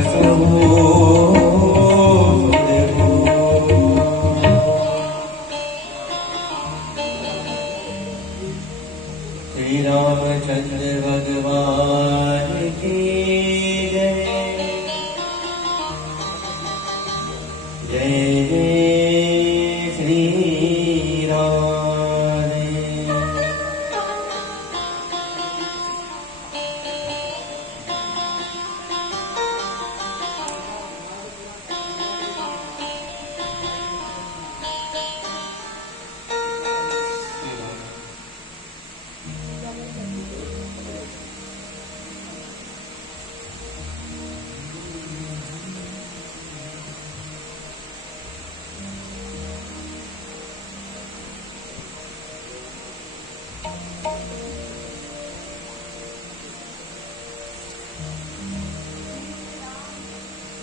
श्री रामचंद्र भगवान की जय। जय जय श्री राधे।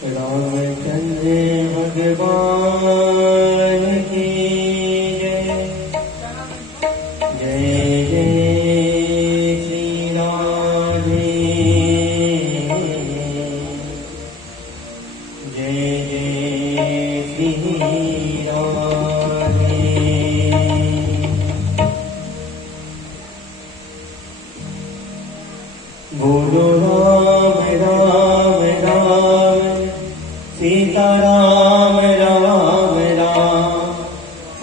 रामचंद्र भगवान की जय। जय जय श्री राधे। जय जय श्री राधे। बोलो राम राम राम सीता राम राम राम।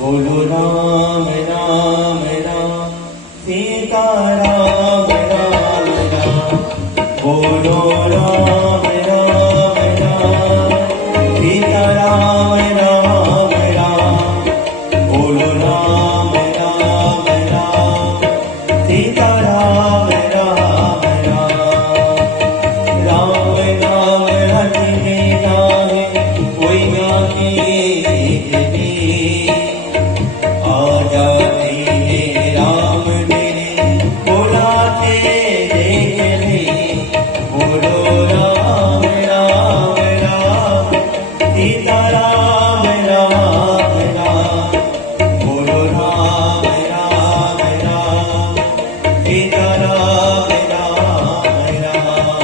बोलो राम राम राम सीता राम राम राम। बोलो राम राम राम सीता राम राम राम। बोलो राम राम राम सीता राम राम राम। राम नाम हरि नाम कोई गाने आ जाते हैं राम मेरे बुलाते देख ले। बोलो राम राम राम सीता राम राम राम। बोलो राम राम राम सीता राम राम राम।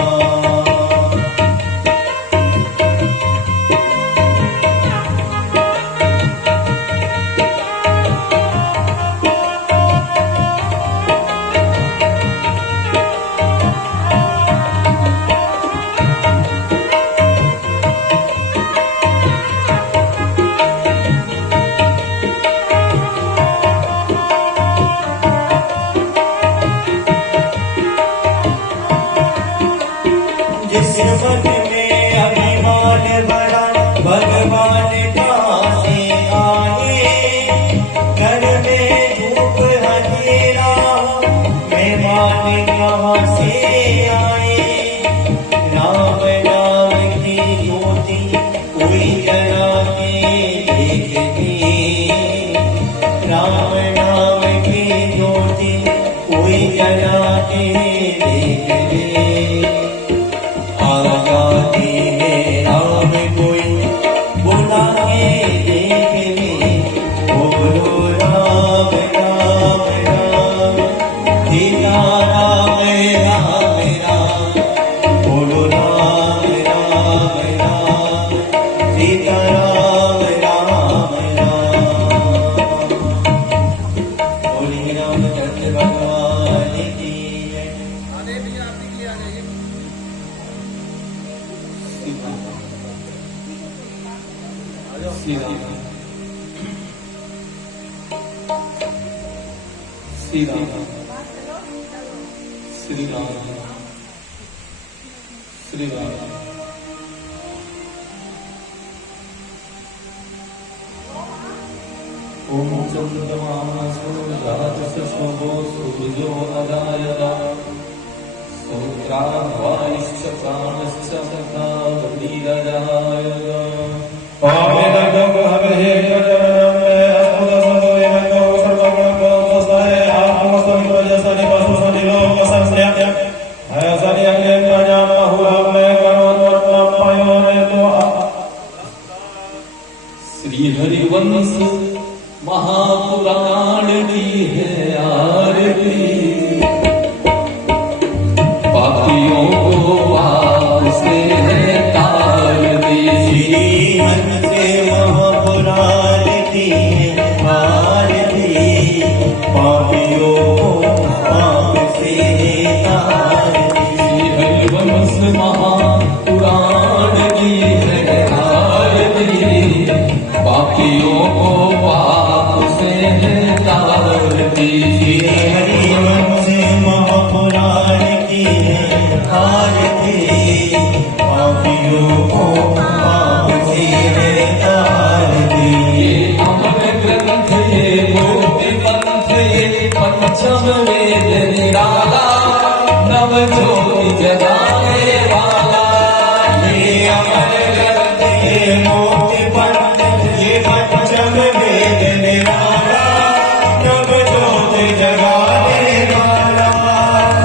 जिस मन में अभिमान भरा भगवान कहाँ से आए। घर में धूप अंधेरा मेहमान कहाँ से आए। राम नाम की ज्योति कोई जला के देख ले। राम नाम की ज्योति कोई जला के देख ले। आ जाते हैं राम कोई बुला के देख ले। बोलो राम राम राम सीता राम राम राम। बोलो राम राम राम सीता राम राम राम। बोलिए रामचंद्र भगवान की जय। श्री राम श्री राम श्री राम श्री राम। ओम चंद्रमासो जातस्य शोभो सूर्यो अदायता। स्तोत्राह्वानिश्च प्राणश्च तथा वलीरजायता। श्री हरिवंश महापुराण की है आरती। पापियों को वापस है की है आरती, पापियों को पाप से है तारती। हरिवंश महापुराण की है आरती, पापियों को पाप से है तारती। ये अमर ग्रंथ ये मुक्ति पंथ ये पंचम वेद निराला, नव ज्योति जगाने वाला। ये अमर ग्रंथ ये मुक्ति पंथ ये पंचम वेद निराला, नव ज्योति जगाने वाला।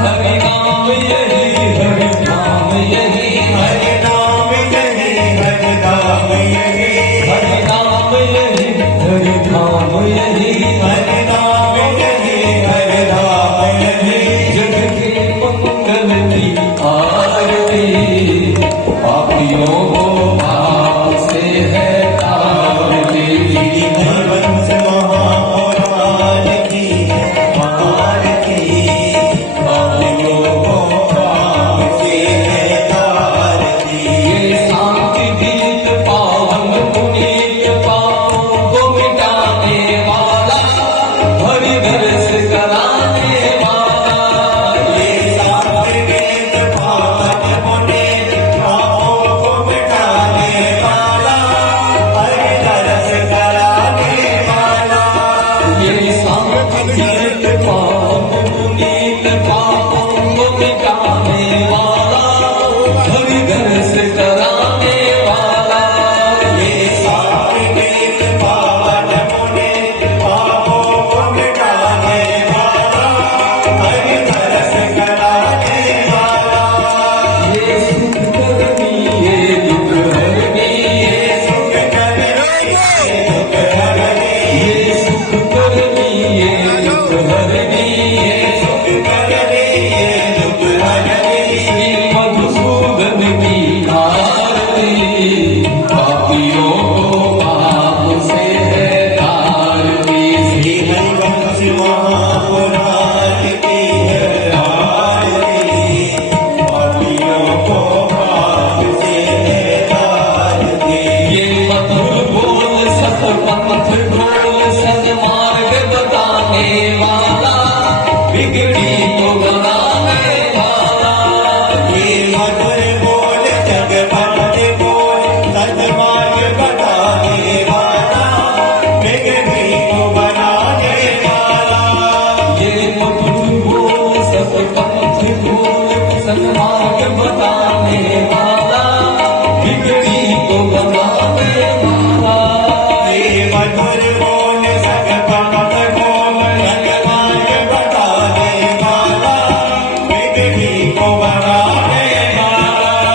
हरि नाम यही हरि नाम यही हरि नाम यही हरि नाम यही हरि नाम यही हरि नाम यही हरि नाम यही हरि नाम यही। जग के मंगल की आरती, पापियों को पाप से है तारती। हरिवंश महापुराण की है आरती, पापियों को पाप से है तारती। ये शांति गीत पावन पुनीत पापों को मिटाने वाला, हरि दर्श कराने वाला। ये शास्त्र वेद पावन पुनीत पापों को मिटाने वाला, हरि दर्श कराने वाला। ये शांति गीत पावन पुनीत पापों को मिटाने वाला, हरि दर्श कराने वाला। ये शास्त्र वेद पावन पुनीत पापों को मिटाने वाला, हरि दर्श कराने वाला। ये सुख करनी ये दुख हरनी, ये सुख करनी ये दुख हरनी, ये सुख करनी ये दुख हरनी। ये सुख करनी ये दुख हरनी। श्री मधुसूदन की आरती, पापियों को पाप से है तारती। श्री हरिवंश महापुराण की है आरती, पापियों को पाप से है तारती। ये मधुर बोल सतपंथ ढोल सन्मार्ग बताने वाला, बिगड़ी को बनाने वाला। ये मधुर बोल जगपंथ बोल सन्मार्ग बताने वाला, बिगड़ी को बनाने वाला। ये मधुर बोल सतपंथ ढोल सन्मार्ग बताने वाला, बिगड़ी को बनाने वाला। ये मधुर बोल जगपंथ बोल सन्मार्ग बताने वाला, बिगड़ी को बनाने वाला।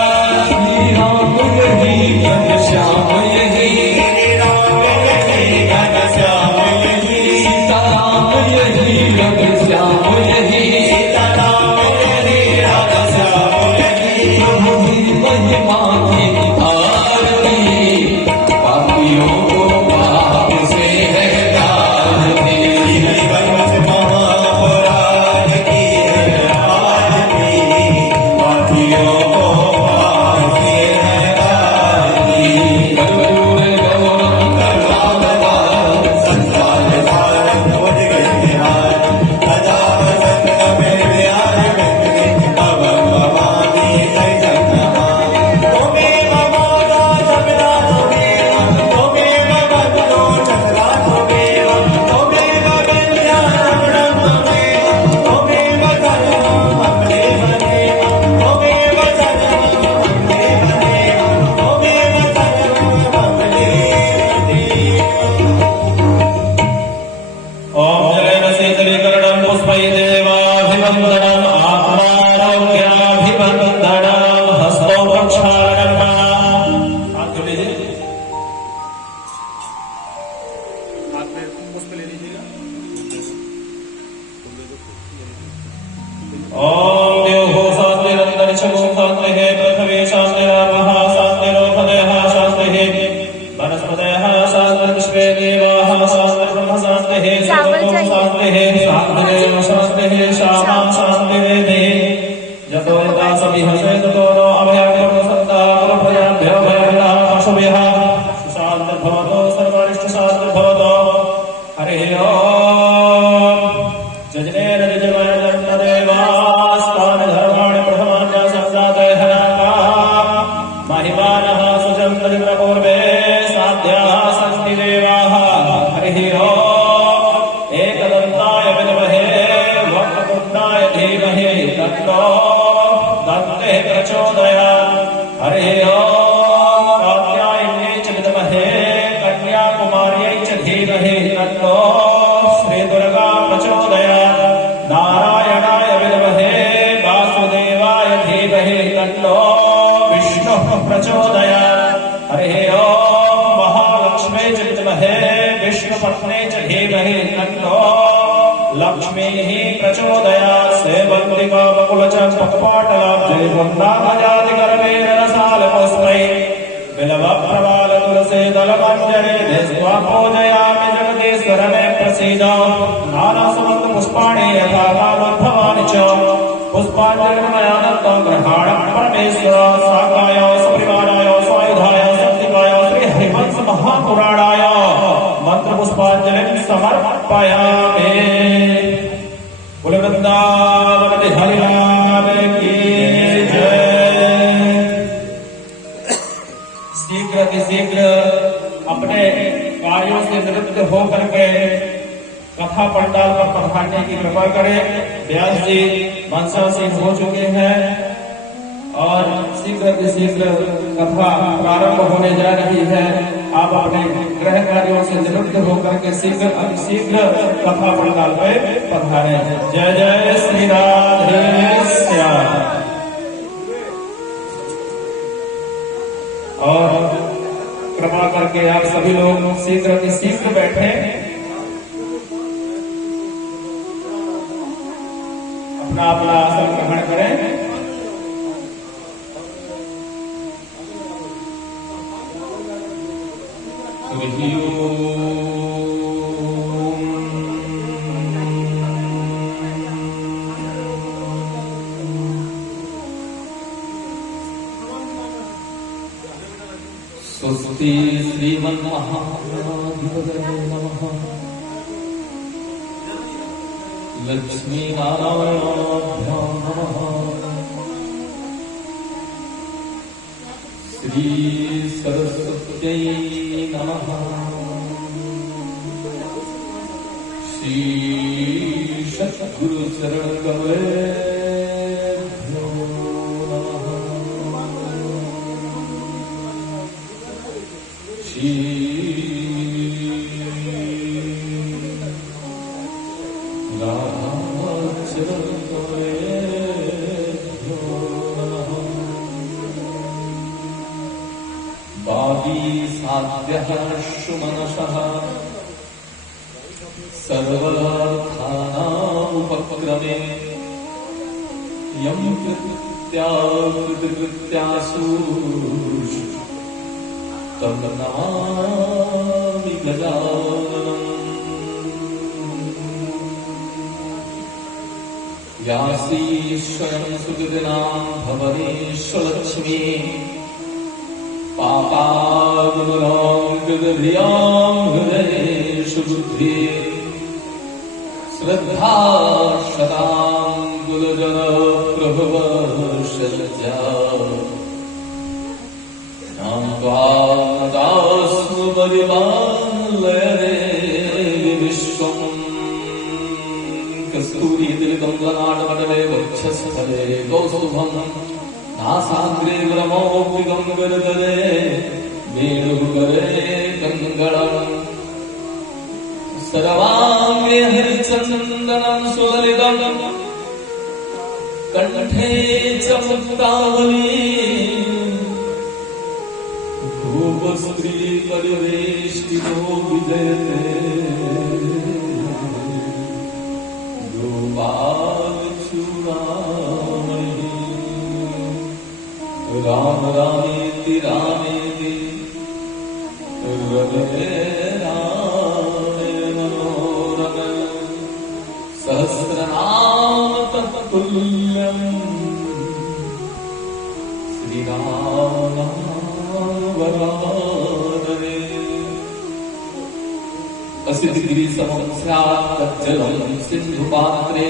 श्री राम यही घनश्याम यही, श्री राम यही घनश्याम यही, सीताराम यही घनश्याम यही। सीताराम यही घनश्याम यही। प्रभु की महिमा की आरती, पापियों को पाप से है तारती। हरिवंश महापुराण की है आरती, पापियों को पाप से है तारती। प्रचोदयात्। हरिः ओम महालक्ष्मी च विद्महे विष्णुपत्नी च धीमहि तन्नो लक्ष्मीः प्रचोदयात्। सेवन्तिका बकुलचम्पकपाटलाब्जै वृन्दावनादिकरवेररसालपुष्पैः बिल्वप्रवाल तुलसी दलमञ्जरी दृष्ट्वा पूजयामि जगदीश्वर मे प्रसीद। नानासुगन्ध पुष्पाणि यथा कामोद्भवानि च पुष्पाञ्जलिर्मयानन्तं गृहाण परमेश्वर। साकाय सपरिवाराय स्वायुधाय सत्तिकाय श्रीहरिवंश महापुराणाय मंत्रपुष्पाञ्जलिं समर्पयामि। बोलो वृंदावन बिहारी लाल की जय। शीघ्र अपने कार्यों से निवृत्त होकर के कथा पंडाल पर पधारने की कृपा करें। व्यास जी मंचासीन हो चुके हैं और शीघ्र कथा प्रारंभ होने जा रही है। आप अपने गृह कार्यों से निवृत्त होकर के शीघ्र कथा पंडाल पे पधारें। जय जय श्री राधे श्याम। और कृपा करके आप सभी लोग शीघ्र बैठे, अपना आसन ग्रहण करें। स्वस्ति श्रीमन्महाधिपतये नमः। लक्ष्मीनारायणाभ्यां नमः। श्री सरस्वत्यै नमः। श्री सद्गुरु चरण कमलेभ्यो नमः। श्री राधाचरण कमलेभ्यो नमः। वागीसाद्यः शुमनसः सर्वार्थानामुपक्रमे यं कृत्यासु तं नमामि गजाननम्। व्यासीश्वरं सुकृतिनां भवनेश्वरलक्ष्मी पापादनुरां कृतधियां हृदयेषु बुद्धि श्रद्धा शतां गुरुजन प्रभवशज्जा नाम त्वादास्मरिमालये विश्वं कस्तूरीतिलकं ललाटपटले वक्षस्थले कौस्तुभं नासाग्रे ब्रह्मोक्तिकं गरदले वेणुकरे कङ्गणम् सर्वाङ्गे हरिचन्दनं सुललितं कण्ठे च मुक्तावली धूपस्त्री परिवेष्टितो विजयते गोपालचूडामणि राम रामेति रामेति रमे रामे मनोरमे सहस्रनाम तत्तुल्यम् श्रीराम वरानने। असितगिरिसमं स्यात् तज्जलं सिन्धुपात्रे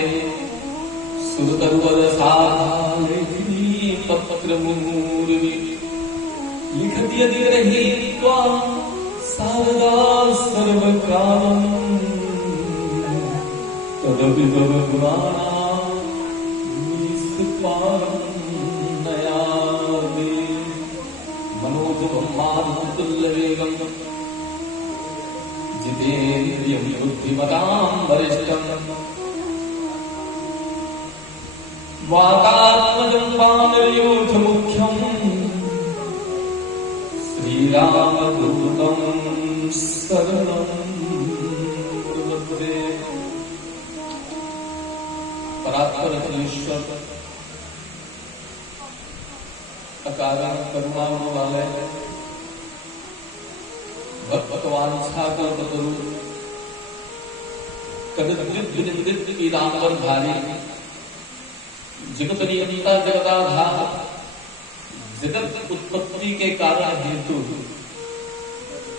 सुरतरुवरसालेखनी पत्रमुर्मि लिखति यदि रहि त्वां सारदा सर्वकालम् तदपि तव पुराणां नयामि। मनोजवं मारुततुल्यवेगं जितेन्द्रियं बुद्धिमतां वरिष्ठं वातात्मजं वानरयूथमुख्यं श्रीरामदूतं शरणं प्रपद्ये। परात्पर ईश्वर अकारण करुणा वाले भक्तवांछा कल्पतरु कदृत पीतांबर धारी जगत नियंता जगदाधार जगत उत्पत्ति के कारण हेतु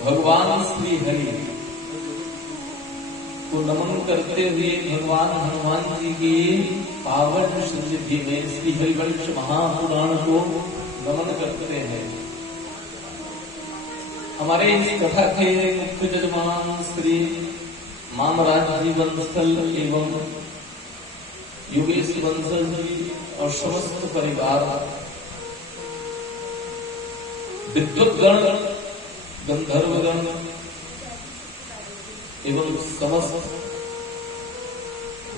भगवान श्री हरि को नमन करते हुए भगवान हनुमान जी की पावन सन्निधि में श्री हरिवंश महापुराण को नमन करते हैं। हमारे इस कथा के मुख्य यजमान श्री मामराज जी वंशल एवं योगेश वंशल जी और समस्त परिवार, विद्वद्गण, गंधर्वगण एवं समस्त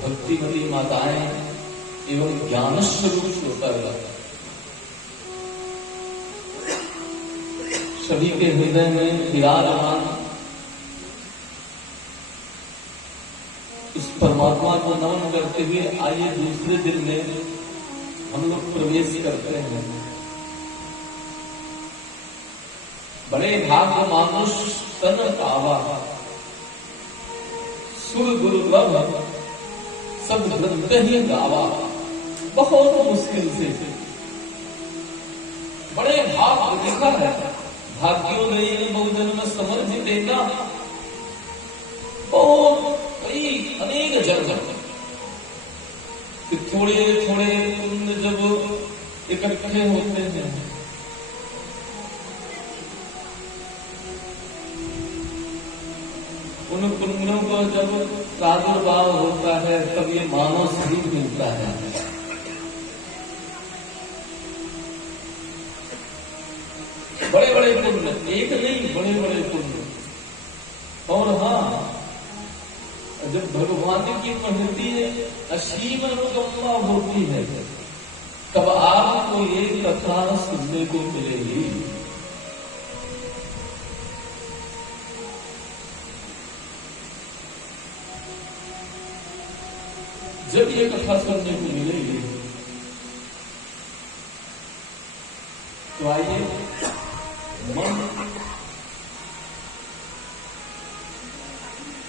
भक्तिमती माताएं एवं ज्ञान स्वरूप श्रोतागण सभी के हृदय में विराजमान इस परमात्मा को नमन करते हुए आइए दूसरे दिन में हम लोग प्रवेश करते हैं। बड़े भाग्य मानुष तन पावा, सुर दुर्लभ सब ग्रंथ ही गावा। बहुत मुश्किल से बड़े भाग लिखा है, भाग्योदयी बहुजन में समर्थ देना। बहुत कई अनेक जन्म कि थोड़े थोड़े पुण्य जब इकट्ठे होते हैं उन पुण्यों का जब प्रादुर्भाव होता है तब ये मानव शरीर मिलता है। बड़े बड़े पुण्य, एक नहीं बड़े बड़े पुण्य। और हाँ, जब भगवान की महती असीम अनुकंपा होती है तब आपको ये कथा सुनने को मिलेगी। जब ये कथा सुनने को मिलेगी तो आइए मन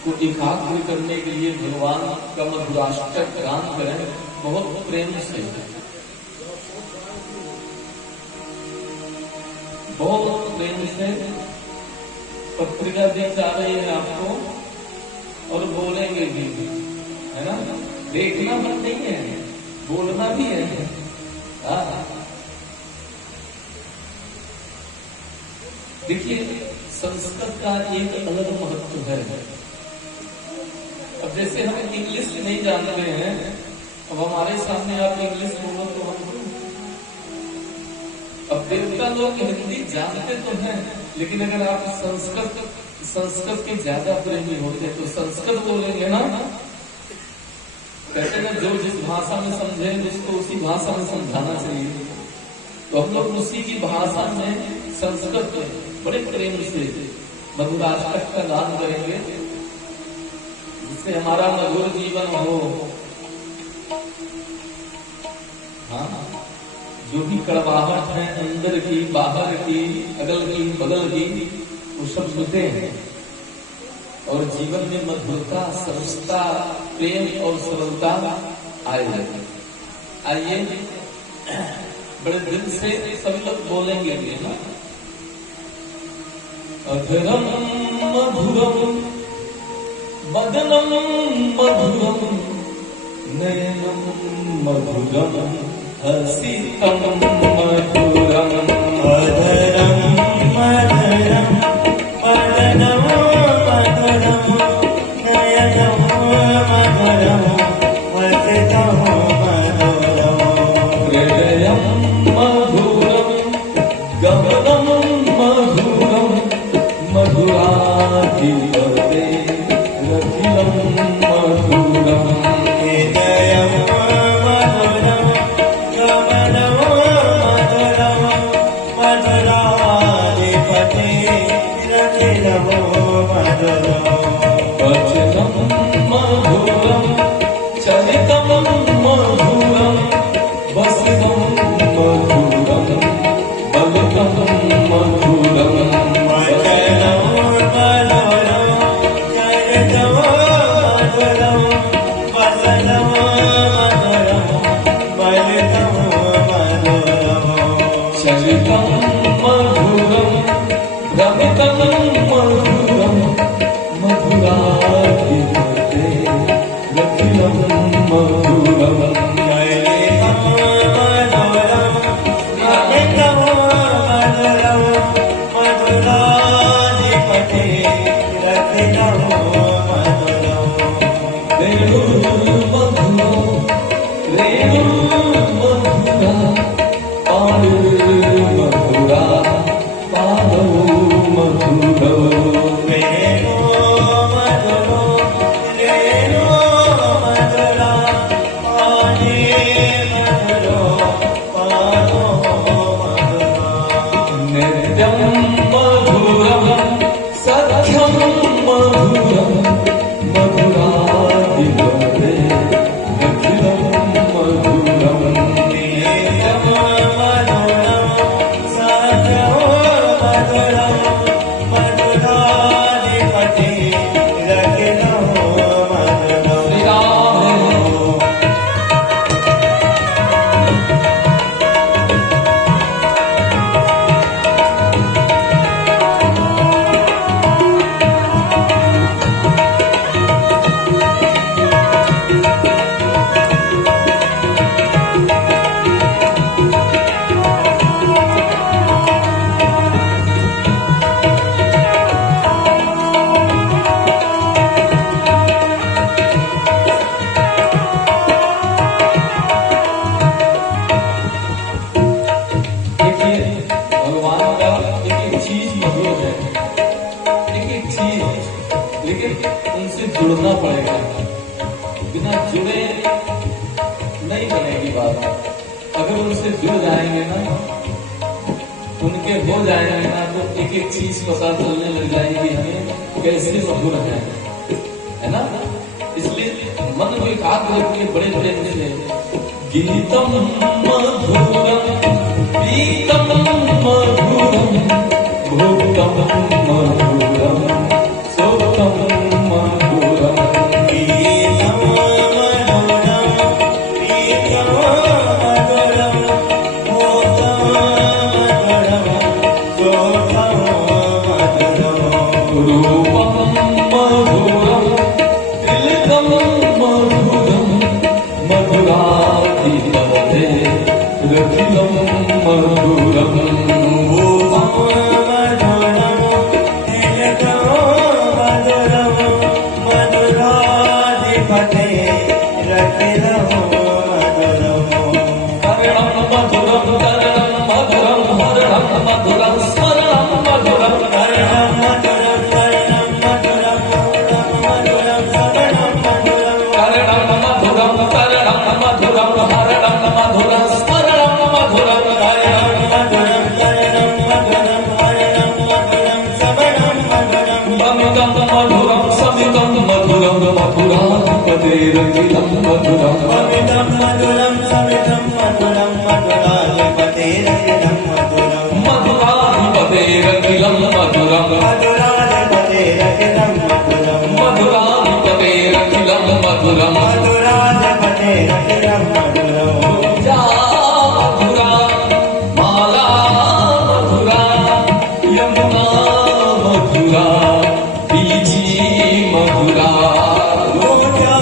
को एकाग्र करने के लिए भगवान का मधुराष्टक गान करें बहुत प्रेम से, बहुत प्रेम से। पत्रिका दी जा रही है आपको और बोलेंगे भी, है ना। देखना बंद नहीं है, बोलना भी है। देखिए संस्कृत का एक अलग महत्व है। अब जैसे हम इंग्लिश नहीं जानते हैं, अब हमारे सामने आप इंग्लिश बोलो तो हम, अब देवता लोग हिंदी जानते तो हैं, लेकिन अगर आप संस्कृत के ज्यादा प्रेमी होते तो संस्कृत बोलेंगे ना। कहते हैं जो जिस भाषा में समझे उसको उसी भाषा में समझाना चाहिए। तो हम लोग उसी की भाषा में संस्कृत में बड़े प्रेम से मधुराष्टक का गान करेंगे जिससे हमारा मधुर जीवन हो। हाँ, जो भी कड़वाहट है अंदर की, बाहर की, अगल की, बगल की, वो सब मिटे हैं और जीवन में मधुरता, सरसता, प्रेम और सरलता आए। आइए बड़े दिल से सभी लोग बोलेंगे भी ना। अधरम मधुरम वदनम मधुरम नयनम मधुरम हसितम मधुरम। अधरम मधुरम वदनम मधुरम नयनम मधुरम हसितम मधुरम। हृदयम मधुरम गमनम मधुरम मधुराधिपते रतिलम मधुरम। हृदयम मधुरम गमनम मधुरम मधुराधिपते पते रखिलं मधुरम् वचनं मधुरं चरितं मधुरं वसनं मधुरं बलितं मधुरं वचनं मधुरं चरितं मधुरं वसनं मधुरं बलितं मधुरम् चरितं मधुरं रमितं मधुरं मधुराधिपते रखिलं मधुरम् रेणुर्मधुरो रेणुर्मधुरा पाणिर्मधुरा पादौ मधुरौ नित्यं मधुरं सख्यं मधुरं मधुराधिपते रखिलं मधुरम् लेकिन उनसे जुड़ना पड़ेगा, बिना जुड़े नहीं बनेगी बात। अगर उनसे जुड़ जाएंगे ना, उनके हो जाएंगे ना, तो एक एक चीज पता चलने लग जाएगी हमें कैसे मधुर है ना। इसलिए मन को एकाग्र रखिए बड़े बड़े से गीतम मधुरम पीतम मधुरम भोक्तम मधुरम सोक्तम मधुरम गीतं मधुरं प्रीतं मधुरं भोक्तं मधुरं सोक्तं मधुरम् रूपम मधुरम तिलकम मधुरम मधुराधिपते रखिलं मधुरम रखिलं मधुरम मधुरं मधुरं समितं मधुरं मधुराधिपते रखिलं मधुरं मधुराधिपते रखिलं मधुरम मधुराधिपते रखिलं मधुरं मधुराधिपते रखिलं मधुरम मधुराधिपते रखिलं मधुरं पूजा मधुरा माला मधुरा यमुना मधुरा बीजी मधुरा पूजा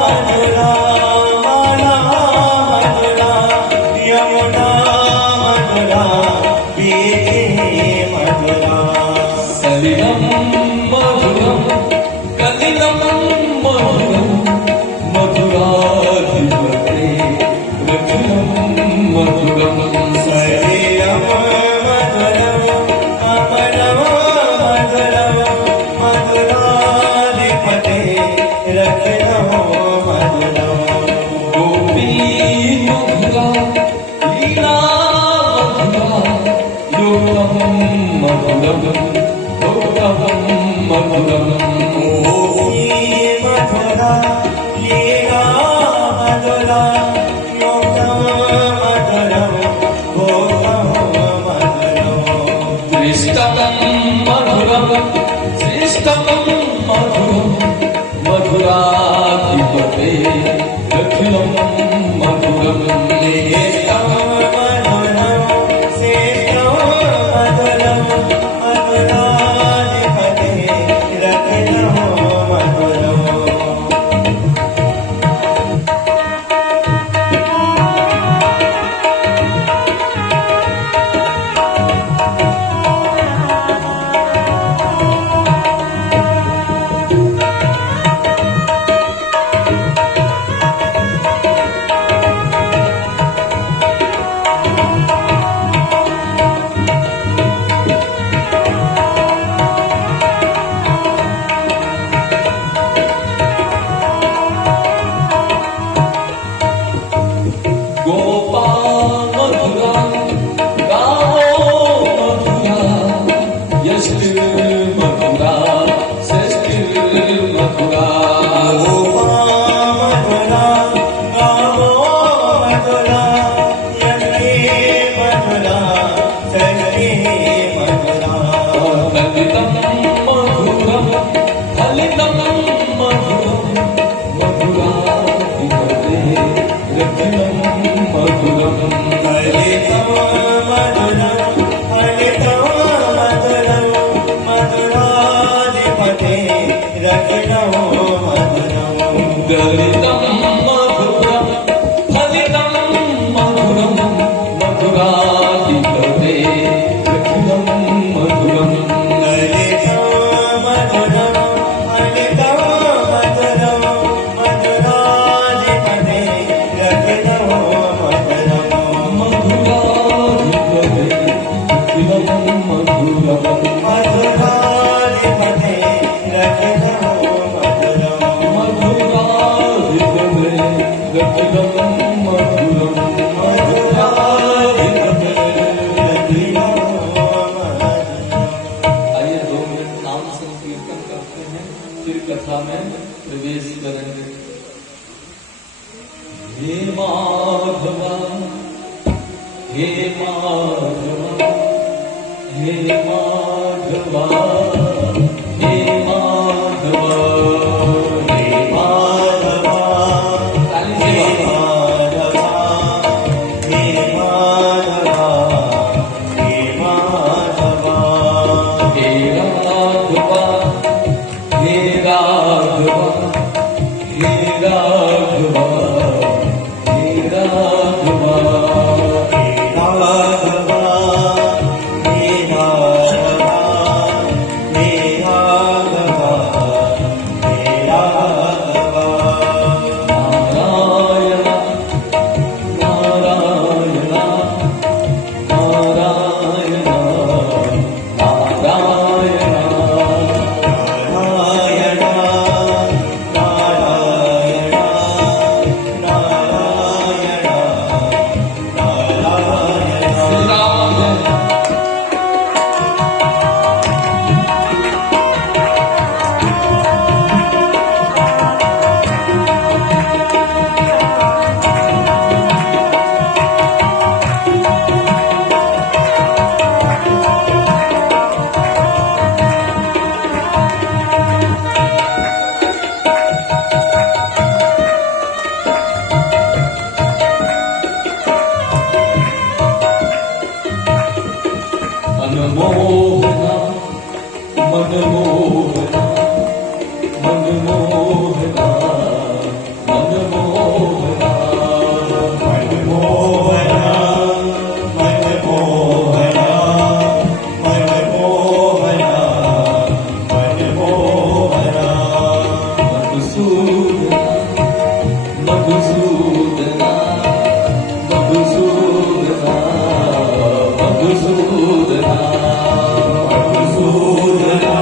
मधुरा मधुरम भोक्तव्यम मधुरम मधुरा लीला मधुरा योगम मधुरम भोगम मधुरम दृष्टम मधुरम शिष्टम मधुरम मधुराधिपते दखिलम मधुरम श्रेष्ठम मधुरम श्रेष्ठम मधुरम मधुराधिपते रखिलम मधुरम गोपाल मधुरा गावो मधुरा यष्टिर मधुरा श्रेष्ठिर मधुरा मधुरा गावो मधुरा यज्ञे मधुरा षष्ठी मधुरा ललितम मधुरम फलितम मधुरम मधुराधिपते रखिलम मधुरम हरितम मधुरम हरितम मधुरम मधुराधिपते रखिलम मधुरम गलितम मधुरम फलितम मधुरम मधुराधिपते रखिलम मधुरम हरितम मधुरम हरितम मधुरम मधुराधिपते रखिलम मधुरम मधुराधिपते रखिलम मधुरम मधुराधिपते रखिलम मधुरम मधुराधिपते रखिलम मधुरम मधुराधिपते रखिलम मधुरम आइए 2 मिनट नाम संकीर्तन करते हैं, फिर कथा में प्रवेश करेंगे। हे माधवा हे माधवा हे माधवा हे माधवा हे माधवा ताली हे से माधवा हे माधवा हे माधवा हे राघवा हे राघवा हे राघवा हे राघवा राघवा हे राघवा हे राघवा हे राघवा नारायण नारायण नारायण नारायण नारायण नारायण नारायण नारायण श्री राम जय। मनमोहना मनमोहना मनमोहना मनमोहना मनमोहना मनमोहना मनमोहना मनमोहना मधुसूदना मधुसूदना मधुसूदना मधुसूदना मधुसूदना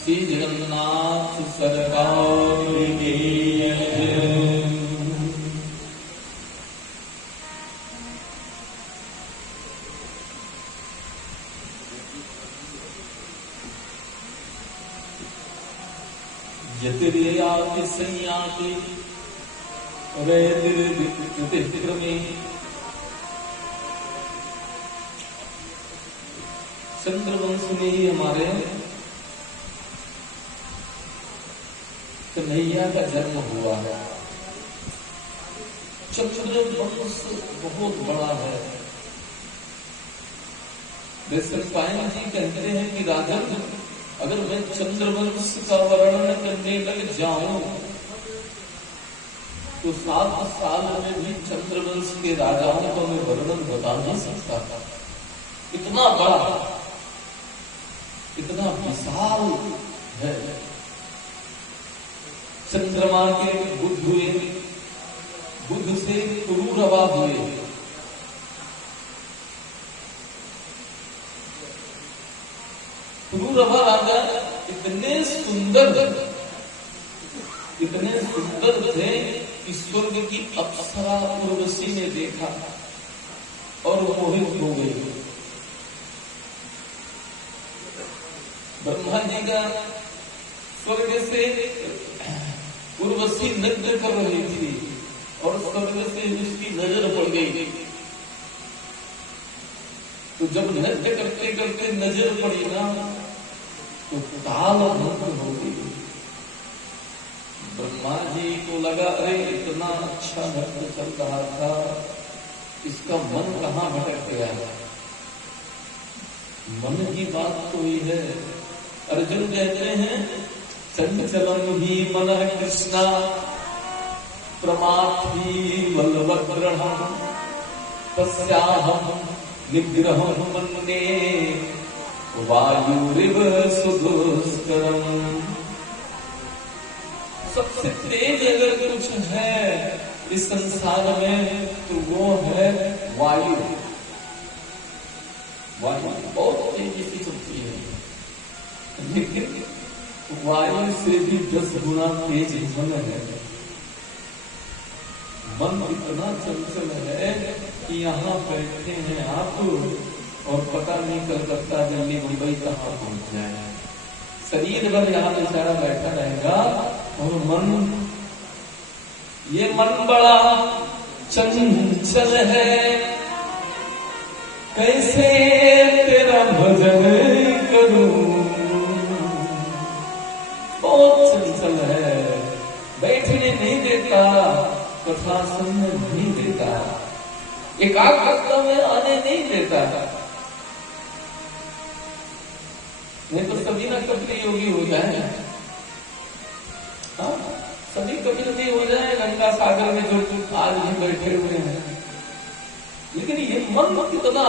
श्री जगन्नाथ सरकार की यतिर्याति संयाति वैदिर्विक्रमे चंद्रवंश में ही हमारे कन्हैया का जन्म हुआ है। चंद्रवंश बहुत बड़ा है। पायन जी कहते हैं कि राजन, अगर मैं चंद्रवंश का वर्णन करने लग जाऊं तो 7 साल में भी चंद्रवंश के राजाओं का मैं वर्णन बता नहीं सकता था। इतना बड़ा, इतना विशाल है। चंद्रमा के बुध हुए, बुध से पुरूरवा हुए, पुरूरवा राजा इतने सुंदर थे कि स्वर्ग की अप्सरा उर्वशी ने देखा और मोहित हो गई। ब्रह्मा जी का स्वर्ग से उर्वशी नृत्य कर रही थी और स्वर्ग से उसकी नजर पड़ गई। तो जब नृत्य करते करते नजर पड़ी ना तो ताल भंग हो गई। ब्रह्मा जी को लगा, अरे इतना अच्छा नृत्य चल रहा था, इसका मन कहाँ भटक गया। मन की बात तो ही है। अर्जुन कहते हैं चंचलम ही मन कृष्णा प्रमाथी बलवग्रहम् तस्याहं निग्रहं मन्ये वायुरिव सुदुष्करम्। सबसे तेज अगर कुछ है इस संसार में तो वो है वायु। वायु बहुत तेजी से चलती है, लेकिन वायु से भी 10 गुना तेज मन है। मन इतना चंचल है कि यहाँ बैठे हैं आप और पता नहीं कलकत्ता दिल्ली मुंबई कहाँ पहुंच जाए। शरीर भर यहाँ बेचारा बैठा रहेगा और मन, ये मन बड़ा चंचल है, कैसे तेरा भजन करूं। बहुत चंचल है, बैठने नहीं देता, कथा सुनने नहीं देता, एकाग्रता में आने नहीं देता। नहीं तो सभी ना कपड़े योगी हो जाए। हाँ, सभी कभी कभी हो जाए गंगा सागर में जो आज भी बैठे हुए हैं, लेकिन ये मन कितना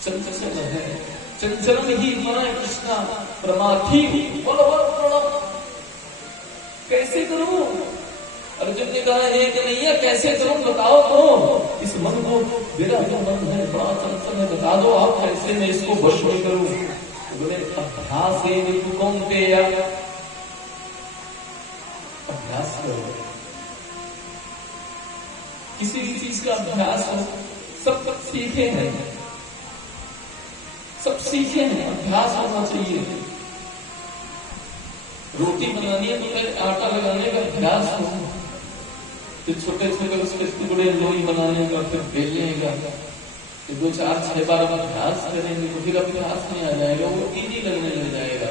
चंचल है। चंचल ही मन कृष्णा प्रमाथी प्रणव। कैसे करूं? अर्जुन ने कहा है कि नहीं कैसे करूं बताओ तो। इस मन को, मेरा जो मन है बड़ा चंचल है, बता दो आप कैसे मैं इसको वश में करूं। बोले अभ्यास कौनतेय, अभ्यास करो। किसी भी चीज का अभ्यास हो, सब सीखे हैं, सब सीखे हैं, अभ्यास होना चाहिए। रोटी बनानी है तो पहले आटा लगाने का अभ्यास हो, फिर छोटे छोटे उसके टुकड़े लोई बनाने का, फिर बेलने का, फिर 2-4-6 बार अभ्यास करेंगे तो फिर अभ्यास में आ जाएगा, वो इजी लगने लग जाएगा।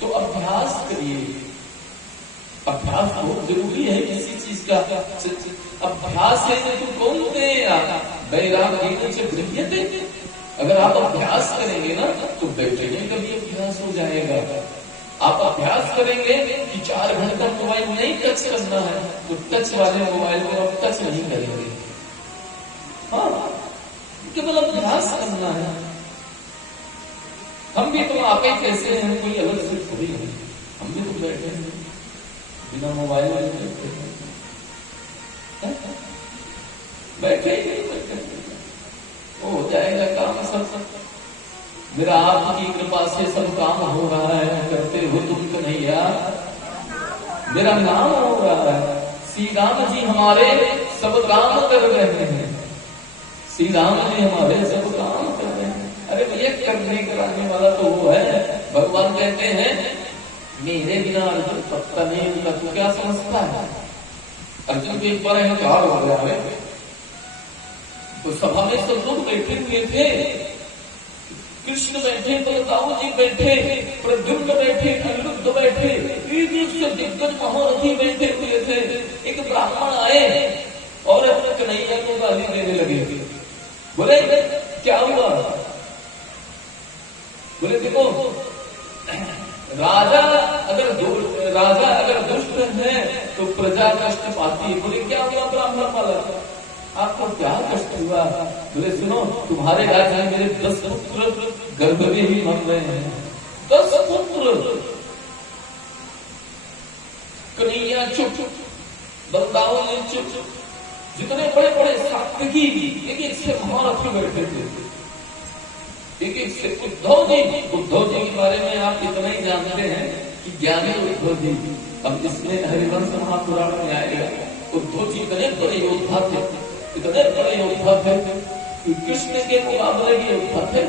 तो अभ्यास करिए, अभ्यास बहुत जरूरी है किसी चीज का। अभ्यास है तो कौन दे वैराग्य से गृह्यते। अगर आप अभ्यास करेंगे ना तो बैठने का भी अभ्यास हो जाएगा। आप अभ्यास करेंगे कि 4 घंटा मोबाइल नहीं टच करना है तो टच वाले मोबाइल को आप टच नहीं करेंगे। हाँ, केवल अभ्यास करना है। हम भी तो आप ही कैसे हैं, कोई अलग से थोड़ी है। हम भी तो बैठे हैं बिना मोबाइल में, बैठे ही हो जाएगा काम सब। मेरा आपकी कृपा से सब काम हो रहा है, करते हो तुम तो नहीं यार, मेरा नाम हो रहा है। श्री राम जी हमारे सब काम कर रहे हैं, श्री राम जी हमारे सब काम कर रहे हैं। अरे भैया करने कराने वाला तो वो है। भगवान कहते हैं मेरे बिना अर्जुन पत्ता नहीं उनका, तू क्या समझता है। अर्जुन को एक बार अहंकार हो गया है, तो सभा में सब लोग बैठे हुए थे, कृष्ण बैठे, बलदाऊ जी बैठे, प्रद्युम्न बैठे, अनिरुद्ध बैठे, से दिग्गज महारथी बैठे हुए थे। एक ब्राह्मण आए और कन्हैया को गाली देने लगे। बोले क्या हुआ? बोले देखो राजा अगर दुष्ट है तो प्रजा कष्ट पाती है। बोले क्या हुआ ब्राह्मण वाला, आपको क्या कष्ट हुआ? बोले सुनो, तुम्हारे राज्य में मेरे 10 पुत्र गर्भ में ही मर रहे हैं। 10 पुत्र। कन्हैया चुप, बलदाऊ ने चुप, जितने बड़े बड़े सात्विकी एक एक से महारथी बैठे थे, एक एक से उद्धव जी के बारे में आप इतना ही जानते हैं कि ज्ञानी उद्धव जी। अब इसमें हरिवंश महापुराण में आएगा। उद्धव जी इतने बड़े योद्धा थे, इतने बड़े योद्धा थे कि कृष्ण के मुकाबले भी योद्धा थे।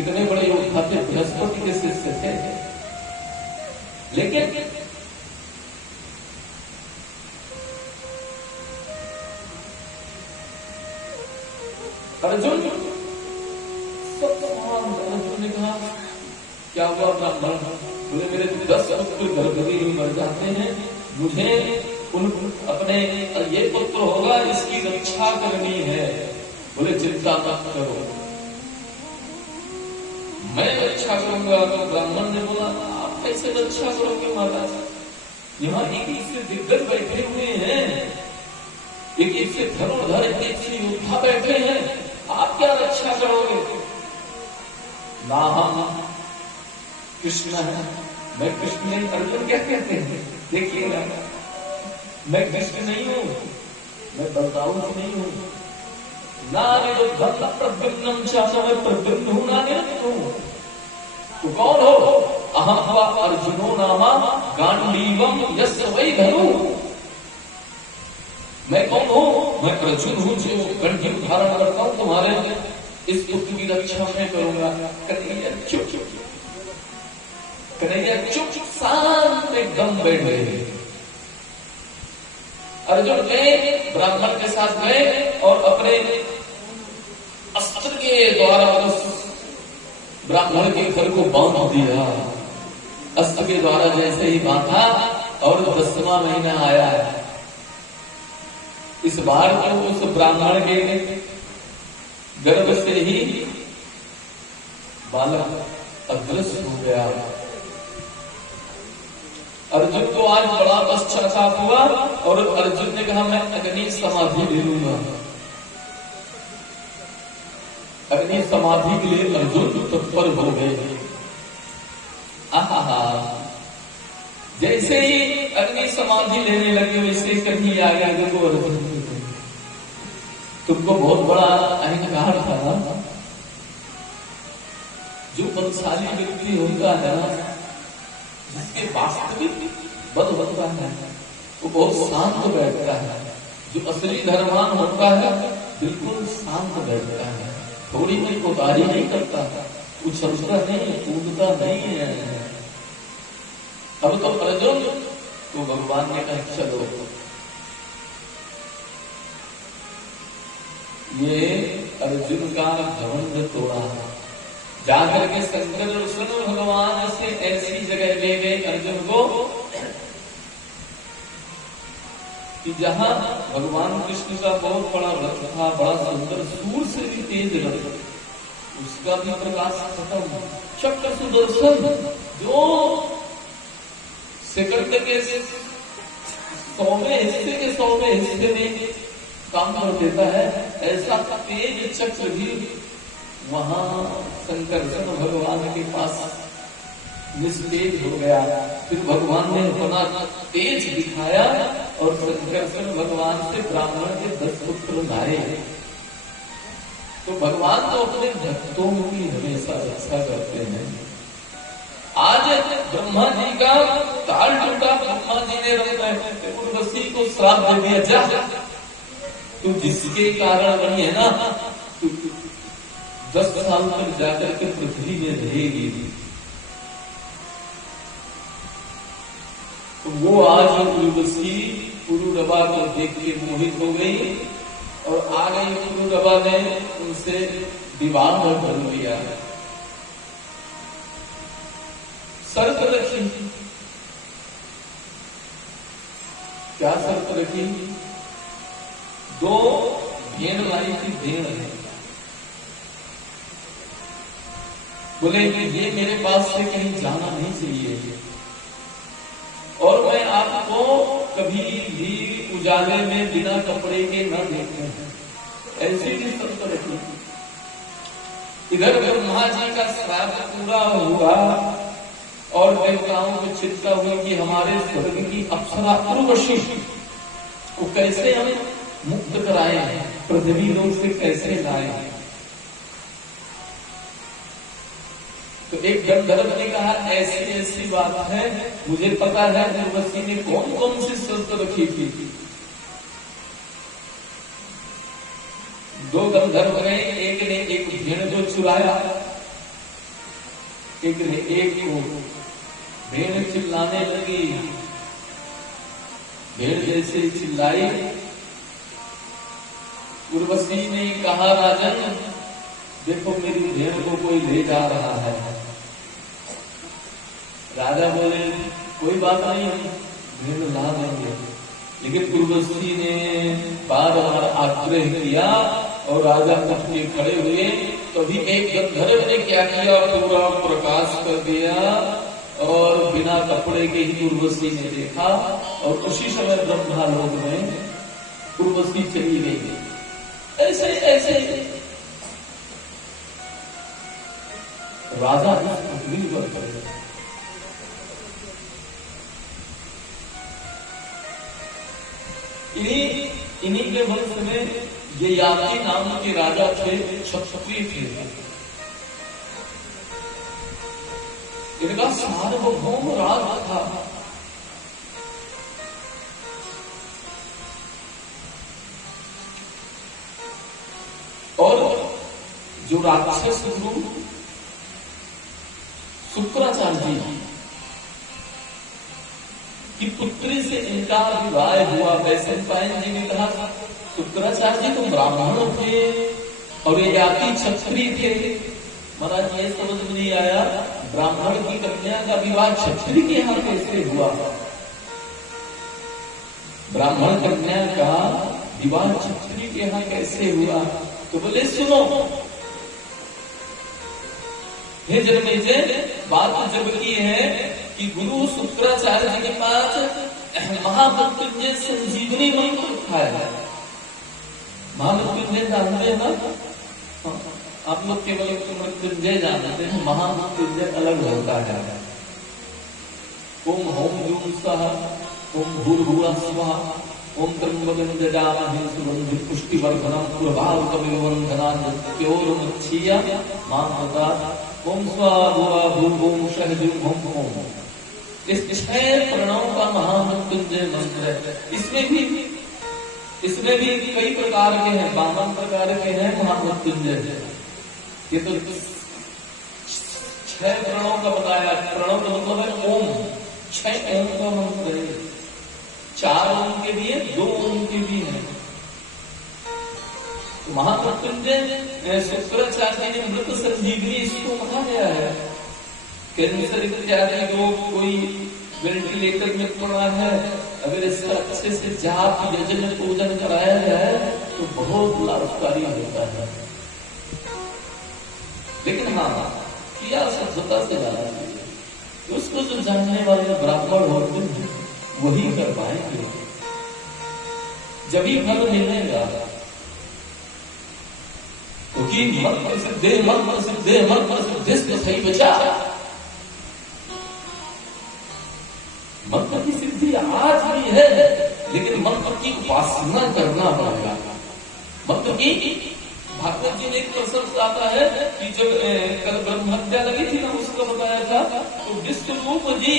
इतने बड़े योद्धा थे, बृहस्पति के शिष्य थे। लेकिन अर्जुन ने कहा क्या हुआ ब्राह्मण? बोले मेरे 10 पुत्र गर्भ में ही मर जाते हैं, मुझे उन अपने ये पुत्र होगा इसकी रक्षा करनी है। बोले चिंता मत करो, मैं रक्षा करूंगा। तो ब्राह्मण ने बोला आप कैसे रक्षा करोगे महाराज? यहाँ एक से दिग्गज बैठे हुए हैं, एक से धनुर्धर, एक से योद्धा बैठे हैं, आप क्या रक्षा करोगे? ना हम कृष्ण है, मैं कृष्ण नहीं। अर्जुन क्या कहते हैं देखिएगा, मैं कृष्ण नहीं हूं, मैं बलदाऊ जी नहीं हूं। ना निरुद्धम प्रद्युम्नम चाचा, मैं प्रद्युम्न हूं ना निरुद्ध हूं। तो कौन हो? अहम वा अर्जुनो नामा गांडीवम यस्य वै धनु। मैं कौन हूं? मैं अर्जुन हूं जो गंडीव धारण करता हूं, तुम्हारे इस पुत्र की रक्षा मैं करूंगा। कन्हैया चुप चुप, कन्हैया चुप चुप शांत एकदम बैठ गए। अर्जुन गए, ब्राह्मण के साथ गए और अपने अस्त्र के द्वारा उस ब्राह्मण के घर को बांध दिया। अस्त्र के द्वारा जैसे ही बांधा और 10वां महीना आया, इस बार तो उस ब्राह्मण के गर्भ से ही बालक अदृश्य हो गया। अर्जुन को आज बड़ा पश्चाताप हुआ और अर्जुन ने कहा मैं अग्नि समाधि ले लूंगा। अग्नि समाधि के लिए अर्जुन तत्पर हो गए। आहा, जैसे ही अग्नि समाधि लेने लगे वैसे कहीं आ गया देखो अर्जुन, तुमको बहुत बड़ा अहंकार था। जो बलशाली व्यक्ति होता है, जिसके वास्तविक बल होता है, वो बहुत शांत बैठता है। जो असली धर्मवान होता है बिल्कुल शांत बैठता है, थोड़ी भी कोताही नहीं करता, उछलता नहीं, कूदता नहीं है। अब तो अर्जुन तो भगवान ने कहा चलो ये अर्जुन का घमंड तोड़ा। जाकर के शंकर भगवान से ऐसी जगह ले गए अर्जुन को कि जहां भगवान कृष्ण का बहुत बड़ा रथ था, बड़ा सुंदर, सूर्य से भी तेज रथ, उसका भी प्रकाश खत्म। चक्र सुदर्शन जो सेकंड के 100वें हिस्से के 100वें हिस्से में काम कर देता है, ऐसा तेज चक्र भी वहां संकर्षण भगवान के पास निस्तेज हो गया। फिर भगवान ने अपना तेज दिखाया और संकर्षण भगवान से ब्राह्मण के 10 पुत्र लाए। तो भगवान तो अपने भक्तों की हमेशा रक्षा करते हैं। आज ब्रह्मा जी का ताल टूटा, ब्रह्मा जी ने उर्वशी को श्राप दे दिया, जा तू जिसके कारण बनी है ना, तू 10 साल तक जाकर के पृथ्वी में रहेगी। तो वो आज उर्वशी पुरुरवा को देख के मोहित हो गई और आ गई पुरुरवा ने उनसे विवाह कर लिया। शर्त रखी, क्या शर्त रखी? 2 भेड़ लाई थी, भेड़ है। बोले ये मेरे पास से कहीं जाना नहीं चाहिए और मैं आपको कभी भी उजाले में बिना कपड़े के न देखूं, ऐसी भी शर्त रखी। इधर ब्रह्मा जी का श्राप पूरा हुआ और देवताओं को चिंता हुई कि हमारे स्वर्ग की अप्सरा उर्वशी को कैसे हमें मुक्त कराए, पृथ्वी लोक से कैसे लाए। तो एक गंधर्व ने कहा ऐसी ऐसी बात है, मुझे पता है उर्वशी ने कौन कौन सी शर्त रखी थी। 2 गंधर्व गए, एक ने एक भेड़ को चुराया, एक ने एक को। भेड़ चिल्लाने लगी, भेड़ जैसे चिल्लाई, उर्वशी ने कहा राजन देखो मेरी भेड़ को कोई ले जा रहा है। राजा बोले कोई बात नहीं, भेड़ ला देंगे। लेकिन उर्वशी ने बार बार आग्रह किया और राजा उठ के खड़े हुए। तभी एक गंधर्व ने क्या किया, पूरा प्रकाश कर दिया और बिना कपड़े के ही उर्वशी ने देखा और उसी समय ब्रह्मालोक में उर्वशी चली गई। ऐसे ऐसे राजा पर करे। इन्हीं के वंश में ये याति नाम के राजा थे, क्षत्रिय थे। इनका सार्वभौम राज था। और जो राक्षस गुरु शुक्राचार्य जी की पुत्री से इनका विवाह हुआ। वैसे पायन जी ने कहा शुक्राचार्य जी तो ब्राह्मण थे और ये याति क्षत्रिय थे। महाराज ये समझ में नहीं आया, ब्राह्मण की कन्या का विवाह क्षत्रिय के यहाँ कैसे हुआ? ब्राह्मण कन्या का विवाह क्षत्रिय के यहाँ कैसे हुआ? तो बोले सुनो, हे जन्मेजय, बात जब की है कि गुरु शुक्राचार्य जी के पास महामृत्युंजय संजीवनी मंत्र था। महामृत्युंजय जानते हैं ना? आप लोग केवल मृत्युंजय जानते हैं, महामृत्युंजय अलग होता है। ओम होम ह्यूं स्वाहा, ओम भूर्भुवः स्वाहा, ओम त्र्यंबकं यजामहे सुगंधिं पुष्टिवर्धनम् उर्वारुकमिव बन्धनान् मृत्योर्मुच्छीय मामृतात्। ओम स्वाहा भुवा भूर्भुवः स्वः ह्रीं ओम ओम। इस 6 प्रणव का महामृत्युंजय मंत्र है। इसमें भी कई प्रकार के हैं, 52 प्रकार के हैं महामृत्युंजय। ये तो 6 प्रणव का बताया। प्रणव का मतलब है ओम, 6 ओम का मंत्र है। 4 ओम के भी है, 2 ओम के भी है। तो महामृत्युंजय शुक्राचार्य ने मृत संजीवनी इसको कहा गया है। कैंसर इत्यादि लोग कोई वेंटिलेटर में पड़ा है, अगर इसका अच्छे से जाप यजन पूजन कराया जाए तो बहुत लाभकारी होता है। लेकिन हाँ, किया शुद्धता से जाना चाहिए। उसको जो जानने वाले ब्राह्मण होते हैं वही कर पाएंगे, जब ही फल मिलेगा। क्योंकि मंत्र सिद्धे मंत्र सिद्धे मंत्र सिद्धिस्त सही बचा। मंत्र की सिद्धि आज भी है, लेकिन मंत्र की उपासना करना पड़ेगा। मंत्र की भागवत जी ने एक प्रसंग आता है कि जब कल ब्रह्म हत्या लगी थी ना, उसको बताया था, तो विश्वरूप जी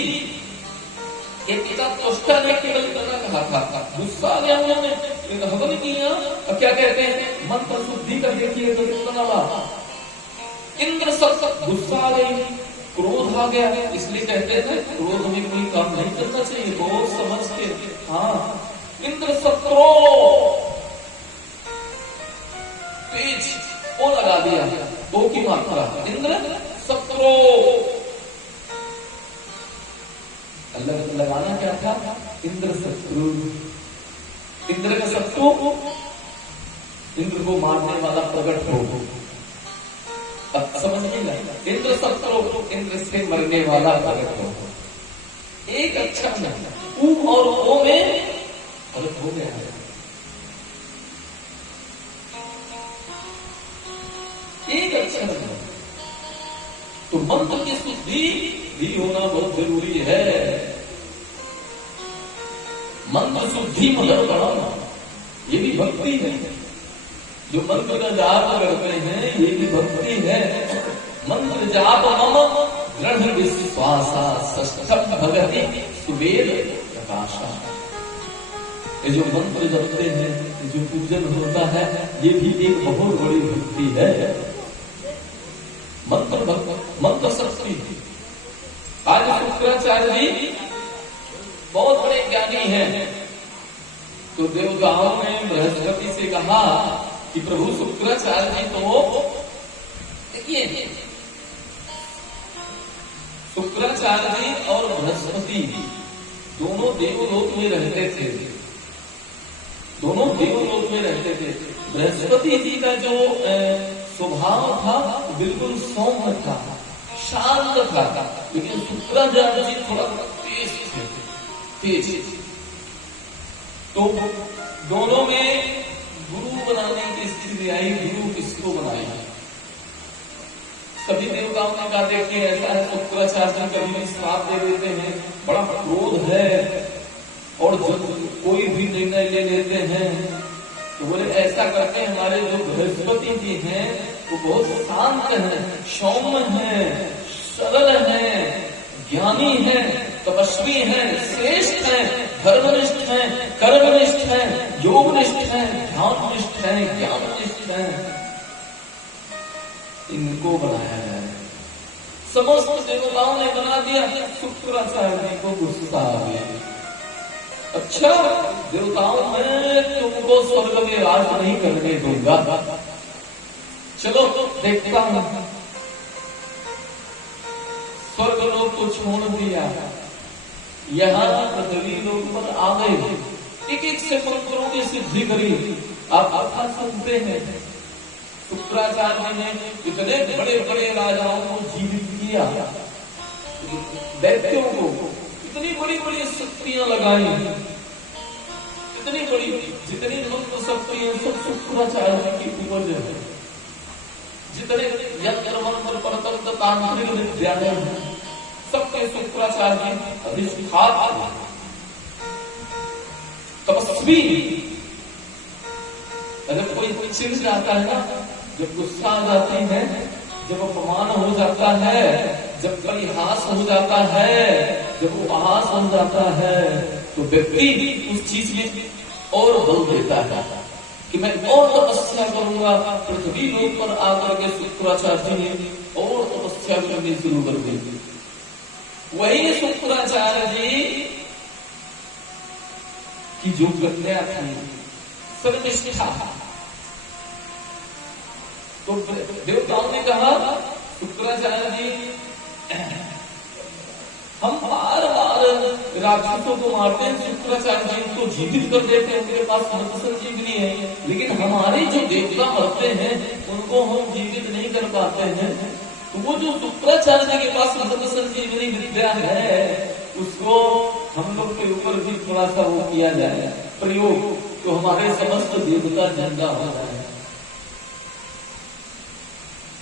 एक त्वष्टा ने केवल करना कहा था, गुस्सा आ गया उन्होंने, हवन किया। अब क्या कहते हैं, मंत्र शुद्धि का देखिए तो कितना बड़ा। इंद्र सब गुस्सा आ गई, क्रोध आ गया। इसलिए कहते हैं क्रोध में कोई काम नहीं करना चाहिए, बहुत समझ के। हाँ, इंद्र सत्रो तेज ओ लगा दिया, 2 की मात्रा, इंद्र सत्रो। लगाना क्या था, इंद्र शत्रु। इंद्र का शत्रु, इंद्र को मारने वाला प्रकट हो। अब समझ नहीं लगा, इंद्र शत्रु, इंद्र से मरने वाला प्रकट हो। एक अक्षर में ऊ और ओ में फर्क हो गया है। एक अक्षर में तो मंत्र की शुद्धि भी होना बहुत जरूरी है। मंत्र शुद्धि मदद बढ़ाना, ये भी भक्ति है। जो मंत्र का जाप करते हैं ये भी भक्ति है। मंत्र जाप मम दृढ़ विश्वासा षष्ठम भगति सुवेद प्रकाशा। ये जो मंत्र जपते हैं, जो पूजन होता है, ये भी एक बहुत बड़ी भक्ति है। मंत्र शक्ति। आज शुक्राचार्य जी बहुत बड़े ज्ञानी हैं, तो देवताओं ने बृहस्पति से कहा कि प्रभु शुक्राचार्य जी तो देखिए, शुक्राचार्य जी और बृहस्पति दोनों देवलोक में रहते थे। दोनों देवलोक में रहते थे। बृहस्पति जी का जो स्वभाव था बिल्कुल सौम्य था, शांत था, लेकिन शुक्राचार्य जी थोड़ा तेज थे, तेज। तो दोनों में गुरु बनाने की स्थिति आई। गुरु किसको बनाई? सभी देवताओं ने कहा देखिए ऐसा है, शुक्राचार्य कभी भी श्राप दे देते हैं, बड़ा क्रोध है और कोई भी निर्णय ले लेते हैं। तो बोले ऐसा करके हमारे जो बृहस्पति जी हैं वो बहुत शांत हैं, सौम्य हैं, सरल हैं, ज्ञानी हैं, तपस्वी हैं, श्रेष्ठ हैं, धर्मनिष्ठ हैं, कर्मनिष्ठ हैं, योगनिष्ठ हैं, ध्याननिष्ठ हैं, ज्ञाननिष्ठ हैं। इनको बनाया है। समस्त देवताओं ने बना दिया, शुक्राचार्य को गुस्सा आ गया। अच्छा देवताओं, मैं तुमको स्वर्ग में राज नहीं करने दूंगा, चलो देखता हूं। स्वर्ग लोग को छोड़ दिया, यहाँ पृथ्वी लोग पर आ गए, एक एक से मंत्रों की सिद्धि करी। आप कथा सुनते हैं, शुक्राचार्य ने इतने बड़े बड़े राजाओं को जीवित किया, दैत्यों को इतनी बड़ी बड़ी शक्तियां लगाई, इतनी बड़ी, जितनी मंत्र शक्तियां सब शुक्राचार्य की उपज है, जितने यंत्र मंत्र परतंत्र तांत्रिक विद्यालय हैं सबके शुक्राचार्य अधिष्ठाता तपस्वी। अगर कोई चिढ़ जाता है ना, जब गुस्सा आ जाती है, जब अपमान हो जाता है, जब परिहास हो जाता है, जब उपहास हो जाता है, तो व्यक्ति उस चीज में और बल देता है कि मैं और तपस्या करूंगा। पृथ्वी लोक पर आकर के शुक्राचार्य ने और तपस्या करनी शुरू कर दी। वही शुक्राचार्य जी की जो कन्या थी सर्वनिष्ठा, तो देवताओं ने कहा शुक्राचार्य जी हम बार बार राक्षसों को मारते हैं, शुक्राचार्य जी उनको जीवित कर देते हैं, उनके पास मृत संजीवनी है, लेकिन हमारे जो देवता मरते हैं उनको हम जीवित नहीं कर पाते हैं। तो वो जो शुक्राचार्य जी के पास मृत संजीवनी विद्या है उसको हम लोग के ऊपर भी थोड़ा सा वो किया जाए प्रयोग, तो हमारे समस्त देवता जिंदा हो जाए।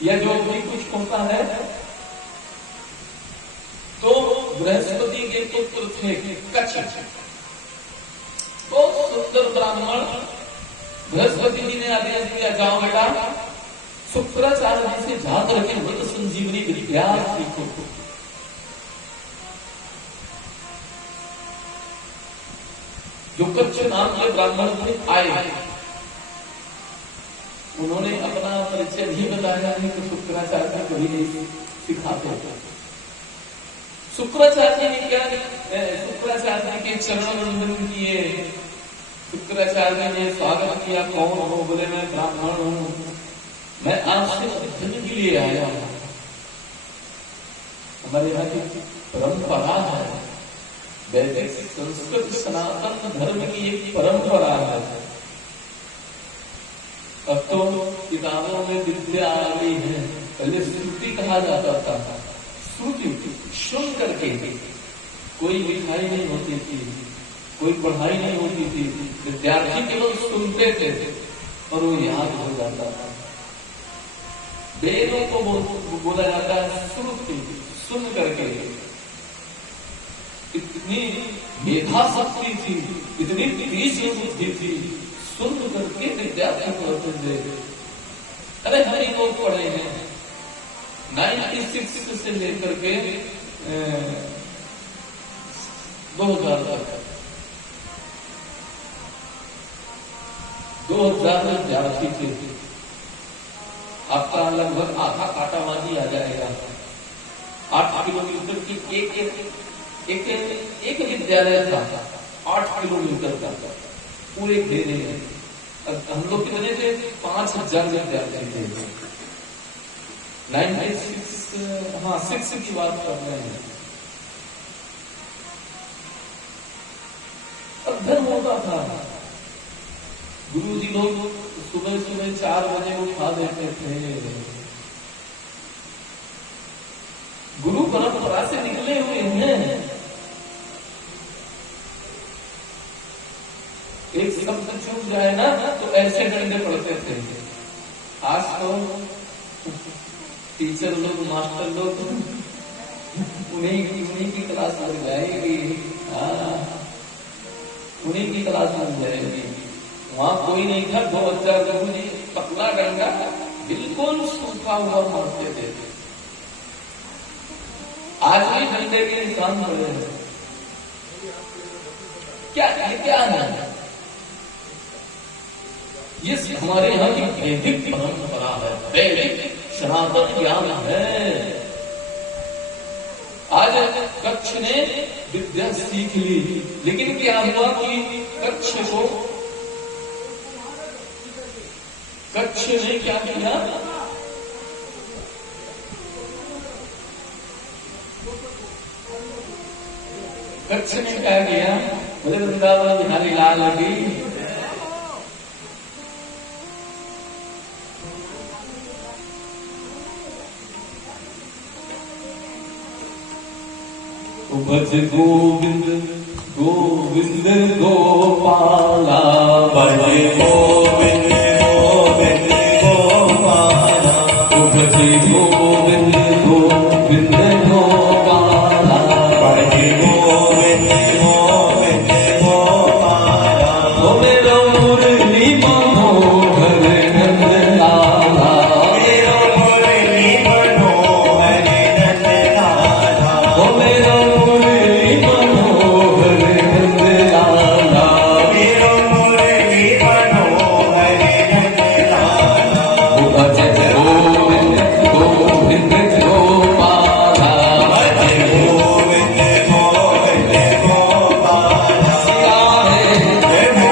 या जो भी कुछ होता है, तो बृहस्पति के पुत्र थे कच्छ, बहुत सुंदर ब्राह्मण। बृहस्पति जी ने आदेश दिया जाओ बेटा शुक्राचार्य जी से जाकर के मृत संजीवनी विद्या सीखो। जो कच्छ नाम के ब्राह्मण थे आए, उन्होंने अपना परिचय भी बताया है कि शुक्राचार्य कभी नहीं सिखाते। शुक्राचार्य ने क्या, शुक्राचार्य के चरण वंदन किए, शुक्राचार्य ने स्वागत किया, कौन हो? बोले मैं ब्राह्मण हूं, मैं आपसे अध्ययन के लिए आया हूं। हमारे यहाँ की परंपरा है, वैदिक संस्कृत सनातन धर्म की एक परंपरा है। अब तो किताबों में विद्या आ गई है, पहले श्रुति कहा जाता था। श्रुति सुन करके कोई लिखाई नहीं होती थी, कोई पढ़ाई नहीं होती थी, विद्यार्थी केवल सुनते थे और वो याद हो जाता था। वेदों को बोला जाता है श्रुति, सुन करके। इतनी मेधा शक्ति थी, इतनी तीव्र बुद्धि थी, सुन करके विद्यार्थी पढ़ते थे। अरे हमारी लोग पढ़े हैं 96 से लेकर के 2000 तक 2000 विद्यार्थी थे। आपका लगभग आधा काटावादी आ जाएगा। 8 किलोमीटर की एक विद्यालय था, 8 किलोमीटर का पूरे घेरे में। हम लोग कितने थे? 5000 विद्यार्थी थे। 96 की बात कर रहे हैं। अध्ययन होता था। गुरु जी लोग सुबह सुबह 4 बजे उठा देते थे। गुरु परंपरा से निकले हुए हैं। एक शब्द चूक जाए ना तो ऐसे डंडे पड़ते थे। आज तो टीचर लोग, मास्टर लोग उन्हीं की क्लास लग जाएगी। उन्हीं की क्लास लग जाएगी। वहां कोई नहीं था। 2000 गुरु जी पतला डंडा बिल्कुल सूखा हुआ मारते थे। आज भी डंडे के निशान पड़े हैं। क्या है? ये हमारे यहाँ की वैदिक परंपरा है, वैदिक सनातन ज्ञान है। आज कच्छ ने विद्या सीख ली, लेकिन क्या हुआ कि कच्छ ने क्या किया? कच्छ ने क्या किया? बोले वृंदावन बिहारी लाल की भज गोविंद गोविंद गोपाला, भज गोविंद गोविंद गोपाला, भज गोविंद गोविंद गोपाला, भज गोविंद गोविंद गोपाला, ओ मेरो मुरली मनोहर नंद लाला, मेरो मुरली मनोहर नंद लाला, ओ मेरो मुरली मनोहर नंद लाला, मेरो मुरली मनोहर नंद लाला, भज गोविंद गोविंद गोपाला, भज गोविंद गोविंद गोपाला, सिया रे जय हो।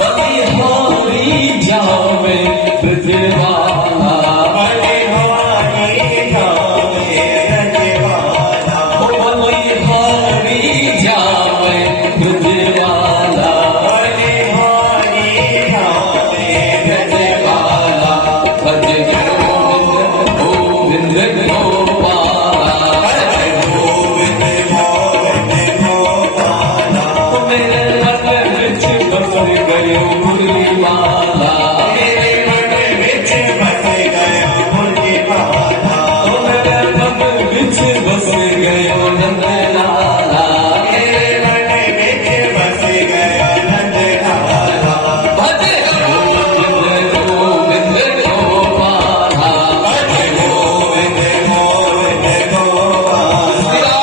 बलिहारी जावे ब्रजवाला, बलिहारी जावे ब्रजवाला, ओ बलिहारी जावे ब्रजवाला, बलिहारी जावे ब्रजवाला, भज गोविंद गोविंद गोपाला, भज गोविंद गोविंद गोपाला, ओ मेरे मन विच बस गयो मुरली माला, मेरे मन विच बस गयो मुरली माला, ओ मेरे मन विच बस गयो नंद लाला, मेरे मन विच बस गयो नंद लाला, भज गोविंद गोविंद गोपाला, भज गोविंद गोविंद गोपाला,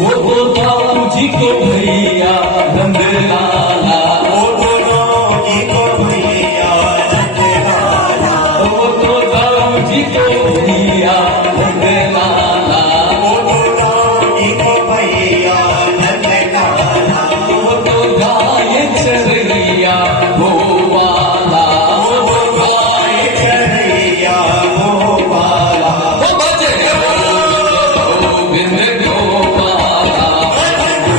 वो तो बाबू जी को भैया नंद लाला, ओ दोनों जी को भैया नंद लाला, वो तो बाबू जी को भैया नंद लाला, ओ दोनों जी को भैया नंद लाला, वो तो गाय चरैया गोवाला, ओ गाय चरैया गोपाला, वो भज गोविंद गोपाला,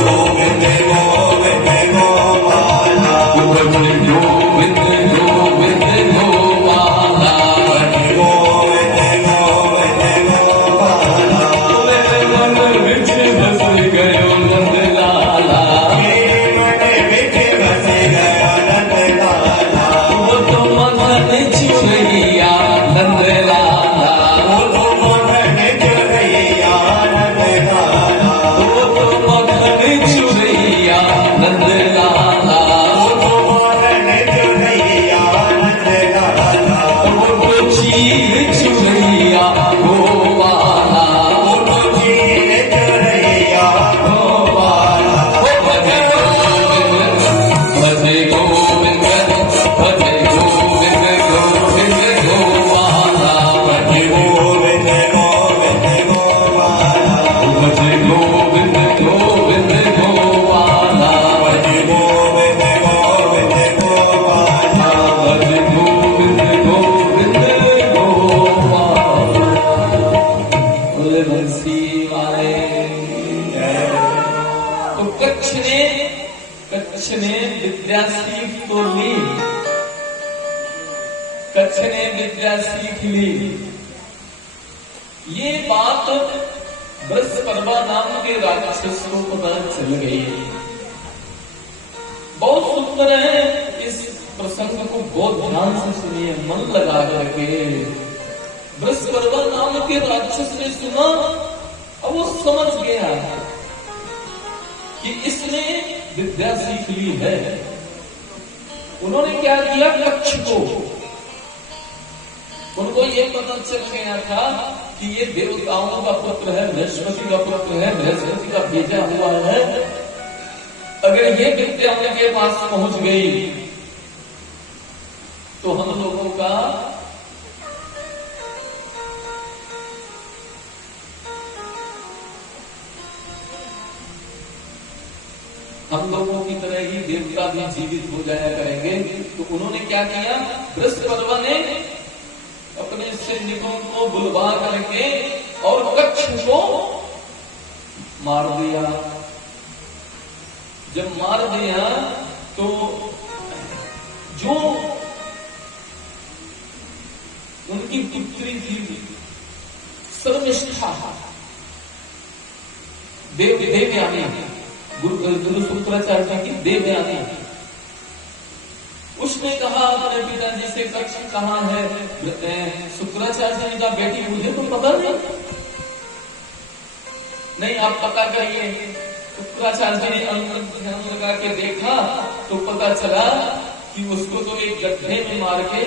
गोविंद गोविंद गोपाला, भज गोविंद गोविंद गोपाला, गोविंद गोविंद गोपाला, मेरे मन विच बस गयो नंद लाला, मेरे मन विच बस गया नंद लाला, वो तो मदन चुरैया नंद लाला, ओ तो मदन चुरैया नंद लाला, वो तो मदन चुरैया नंद लाला, ओ तो मदन चुरैया नंद लाला, वो तो चीर चुरैया गोपाला, ओ तो चीर चुरैया गोपाला, वो भज गोविंद भज गोविंद गोविंद गोपाला, भज गोविंद गोविंद गोपाला, भज गोविंद गोविंद गोपाला, भज गोविंद गोविंद गोपाला, भज गोविंद गोविंद गोपाला। बोले बंसी वाले। तो कच्छ ने विद्या सीख तो ली, कच्छ ने विद्या सीख ली। ये बात बृहस्पति नाम के राक्षस को पता चल गई। बहुत सुंदर है, इस प्रसंग को बहुत ध्यान से सुनिए, मन लगा करके। बृहस्पति नाम के राक्षस ने सुना, अब वो समझ गया कि इसने विद्या सीख ली है। उन्होंने क्या किया, कच्छ को, उनको ये पता चल गया था कि ये देवताओं का पुत्र है, बृहस्पति का पुत्र है, बृहस्पति का भेजा हुआ है, अगर ये विद्या उनके पास पहुंच गई तो हम लोगों का हम लोगों की तरह ही देवता भी जीवित हो जाया करेंगे। तो उन्होंने क्या किया, बृहस्पति ने अपने सैनिकों को बुलवा करके और कच्छ को मार दिया। जब मार दिया तो जो उनकी पुत्री थी सर्वनिष्ठा देवयानी, गुरु शुक्राचार्य की देवयानी, उसने कहा अपने पिताजी से कच्छ कहाँ है। शुक्राचार्य ने कहा बेटी मुझे तो पता नहीं, आप पता करिए। शुक्राचार्य ने अंदर ध्यान लगा के देखा तो पता चला कि उसको तो एक गड्ढे में मार के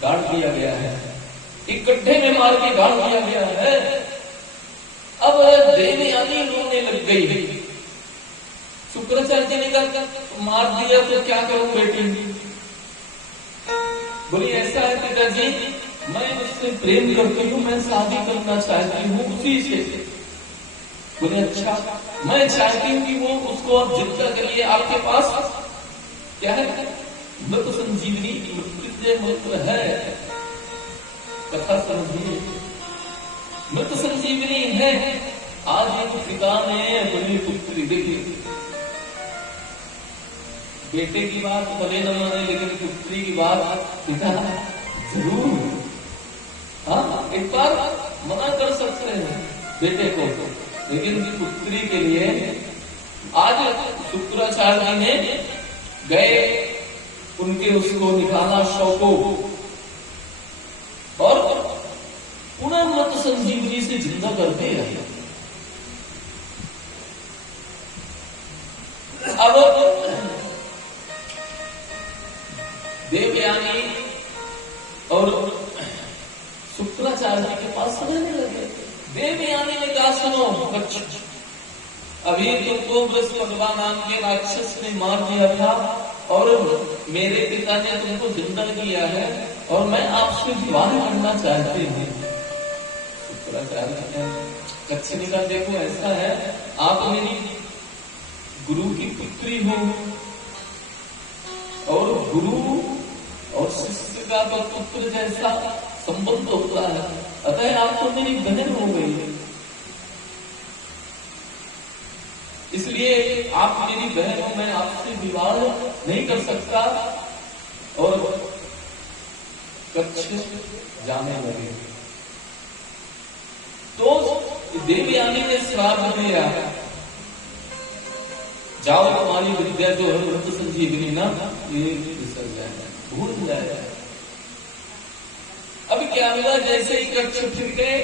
गाड़ दिया गया है, एक गड्ढे में मार के गाड़ दिया गया है। अब देवयानी रोने लग गई। शुक्राचार्य ने कहा मार दिया तो क्या करूं बेटी। बोली ऐसा है पिताजी, मैं उससे प्रेम करती हूँ, मैं शादी करना चाहती हूँ उसी से। बोले अच्छा, मैं चाहती हूँ कि वो उसको आप जिंदा करिए। आपके पास क्या है, मृत संजीवनी मृत्युंजय मंत्र है, कथा समझिए। मृत संजीवनी है। आज एक पिता ने अपनी पुत्री देखी, बेटे की बात भले न माने लेकिन पुत्री की बात पिता जरूर, हाँ एक बार मना कर सकते हैं बेटे को, लेकिन पुत्री के लिए आज शुक्राचार्य ने गए, उनके उसको निकाला शव को और पुनः मृत संजीवनी से जिंदा करते रहे। अब देवयानी और शुक्राचार्य के पास रहने लगे। देवयानी ने कहा सुनो, अभी तुमको बृहस्पति नाम के राक्षस ने मार दिया था और मेरे पिता ने तुमको जिंदा किया है और मैं आपसे विवाह करना चाहती हूँ। शुक्राचार्य कच्छ ने कहा देखो ऐसा है, आप मेरी गुरु की पुत्री हो और गुरु और शिष्य का तो पुत्र जैसा संबंध होता है, अतः आप तो मेरी बहन हो गई, इसलिए आप मेरी बहन हो, मैं आपसे विवाह नहीं कर सकता। और कच्छ जाने लगे तो देवयानी ने श्राप दिया, जाओ तुम्हारी विद्या जो है मृत संजीवनी ना ये विसर जाए, भूल जाए। अब क्या हुआ, जैसे ही कच्छ फिर गए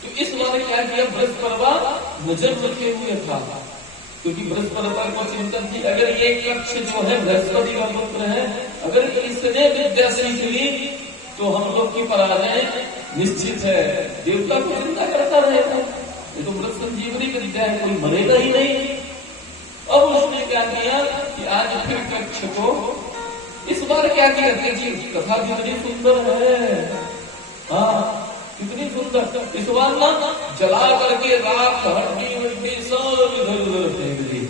तो इस बार क्या किया, बृहस्पति नजर रखे हुए था, क्योंकि बृहस्पति को चिंतन थी अगर ये कच्छ जो है बृहस्पति का पुत्र है, अगर इसने विद्या सीख ली तो हम लोग की पराजय निश्चित है, देवता को चिंता करता रहेगा, ये तो मृत संजीवनी विद्या है, कोई मरेगा ही नहीं। अब उसने क्या किया कि आज फिर कच्छ को इस बार क्या किया, देखिए कथा कितनी सुंदर है, हाँ कितनी सुंदर। इस बार ना जला करके राख हड्डी वड्डी सब इधर उधर फेंक दी,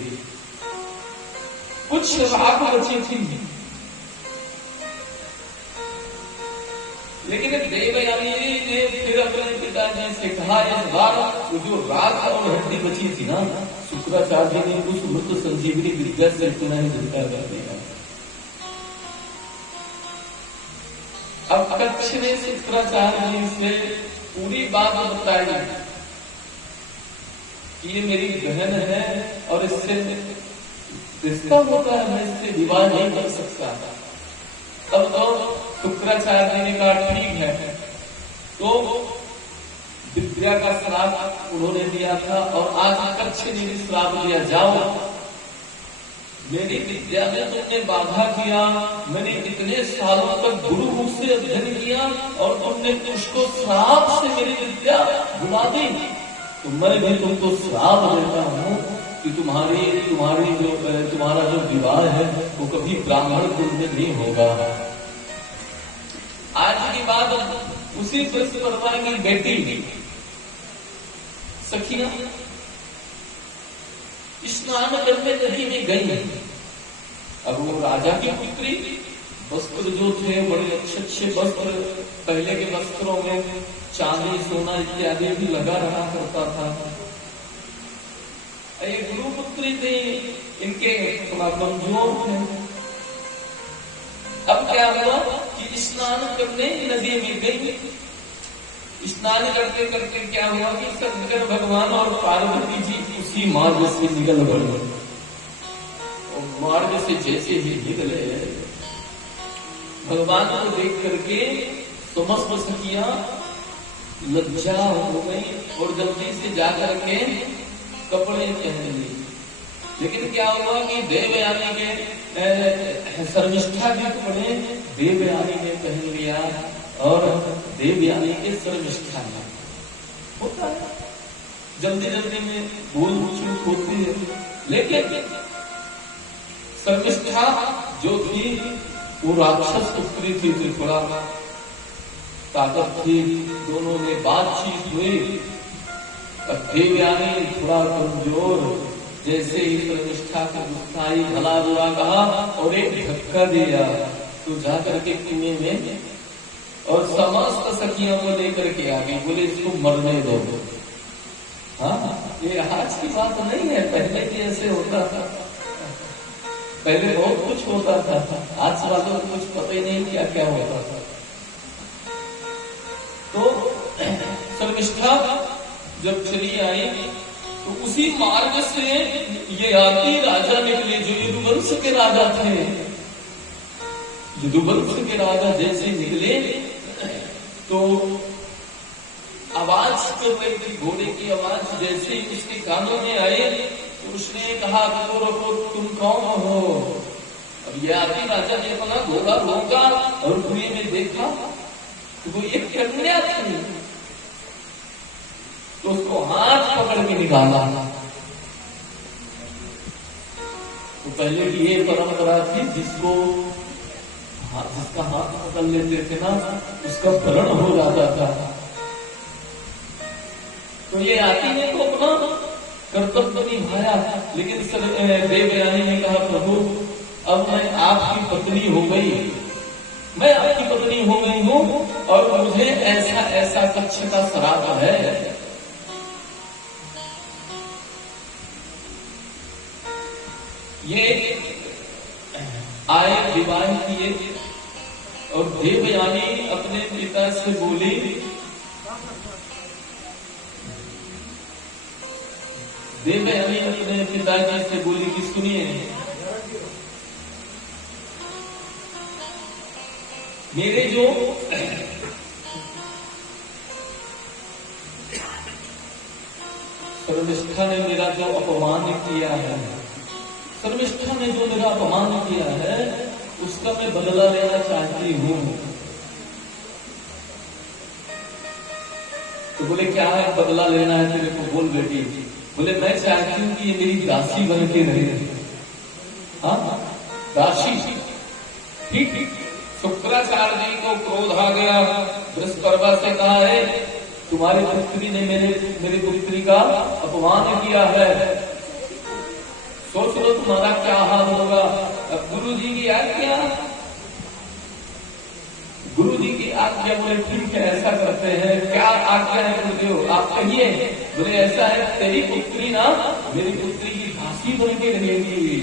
कुछ राख बची थी। लेकिन देवयानी ने फिर अपने पिताजी से कहा इस बार जो राख और हड्डी बची थी ना, शुक्राचार्य ने उस मृत संजीवनी विद्या से पुनः जिंदा कर दिया। अब कच्छ ने शुक्राचार्य से पूरी बात बताई कि ये मेरी बहन है और इससे रिश्ता होता है, मैं इससे विवाह नहीं कर सकता। तब तो शुक्राचार्य ने कहा ठीक है, तो विद्या का श्राप उन्होंने दिया था और आज कच्छ ने भी श्राप दिया, जाओ मेरी विद्या में तुमने बाधा किया, मैंने इतने सालों तक गुरु मुख से अध्ययन किया और तुमने उसको श्राप से मेरी विद्या भुला दी, तो मैं भी तुमको श्राप देता हूँ कि तुम्हारा जो विवाह है वो कभी ब्राह्मण कुल में नहीं होगा। आज की बात उसी बृहस्पतिवार की बेटी सखियां स्नान करने नदी में गई। अब वो राजा की पुत्री, वस्त्र जो थे बड़े अच्छे अच्छे वस्त्र, पहले के वस्त्रों में चांदी सोना इत्यादि भी लगा रहा करता था। ये गुरु पुत्री थे, इनके थोड़ा कमजोर थे। अब क्या हुआ कि स्नान करने नदी में गई। स्नान करते करते क्या हुआ कि शंकर भगवान और पार्वती जी उसी मार्ग से निकल गए। और मार्ग से जैसे ही निकले, भगवान को देख करके समस्त सखियां लज्जा हो गई और जल्दी से जाकर के कपड़े पहन लिए। लेकिन क्या हुआ कि देवयानी के शर्मिष्ठा के कपड़े देवयानी ने पहन लिया और देवयानी के शर्मिष्ठा ने होता है, जल्दी जल्दी में भूल चूक होती है। लेकिन शर्मिष्ठा जो थी वो राक्षस पुत्री थी, थोड़ा ताकत थी, दोनों में बातचीत हुई। देवयानी थोड़ा कमजोर, जैसे ही शर्मिष्ठा को गुस्साई, भला बुरा कहा और एक धक्का दिया तो जाकर के कुएं में, और समस्त सखियों को लेकर के आ गई। बोले इसको मरने दो। हाँ, ये आज की बात नहीं है, पहले भी ऐसे होता था, पहले बहुत कुछ होता था। आज वालों को कुछ पता ही नहीं क्या क्या होता था। तो शर्मिष्ठा जब चली आई तो उसी मार्ग से ये आती राजा निकले जो यदुवंश के राजा थे। यदुवंश के राजा जैसे निकले तो आवाज कर रही थी, घोड़े की आवाज जैसे उसके कानों में आई तो उसने कहा तुम कौन हो। अब ये आती राजा ने अपना घोड़ा रोका और कुएं में देखा तो वो एक कन्या थी, तो उसको हाथ पकड़ के निकाला। तो पहले की ये परंपरा थी जिसका हाथ पकड़ लेते थे ना, उसका व्रण हो जाता था। तो ये आती ने तो अपना कर्तव्य निभाया, लेकिन देवयानी ने कहा प्रभु अब मैं आपकी पत्नी हो गई, मैं आपकी पत्नी हो गई हूं और मुझे ऐसा ऐसा कच्छ का श्राप है। ये आए, विवाह किए और देवयानी अपने पिता से बोली, देवयानी अपने पिताजी से बोली कि सुनिए, मेरे जो शर्मिष्ठा ने मेरा जो अपमान किया है, शर्मिष्ठा ने जो मेरा अपमान किया है उसका मैं बदला लेना चाहती हूँ। तो बोले क्या है बदला लेना है तेरे को, बोल बेटी। बोले मैं चाहती हूँ कि ये मेरी दासी बन के रहे। हाँ, दासी। ठीक। शुक्राचार्य जी को क्रोध आ गया, बृहस्पति से कहा है तुम्हारी पुत्री ने मेरी पुत्री का अपमान किया है, सोच लो तुम्हारा क्या हाल होगा। अब गुरु जी की आज्ञा, गुरु जी की आज्ञा। बोले ठीक है ऐसा करते हैं, क्या आज्ञा है गुरुदेव आप कहिए। बोले ऐसा है तेरी पुत्री ना मेरी पुत्री की दासी बन के रहेगी।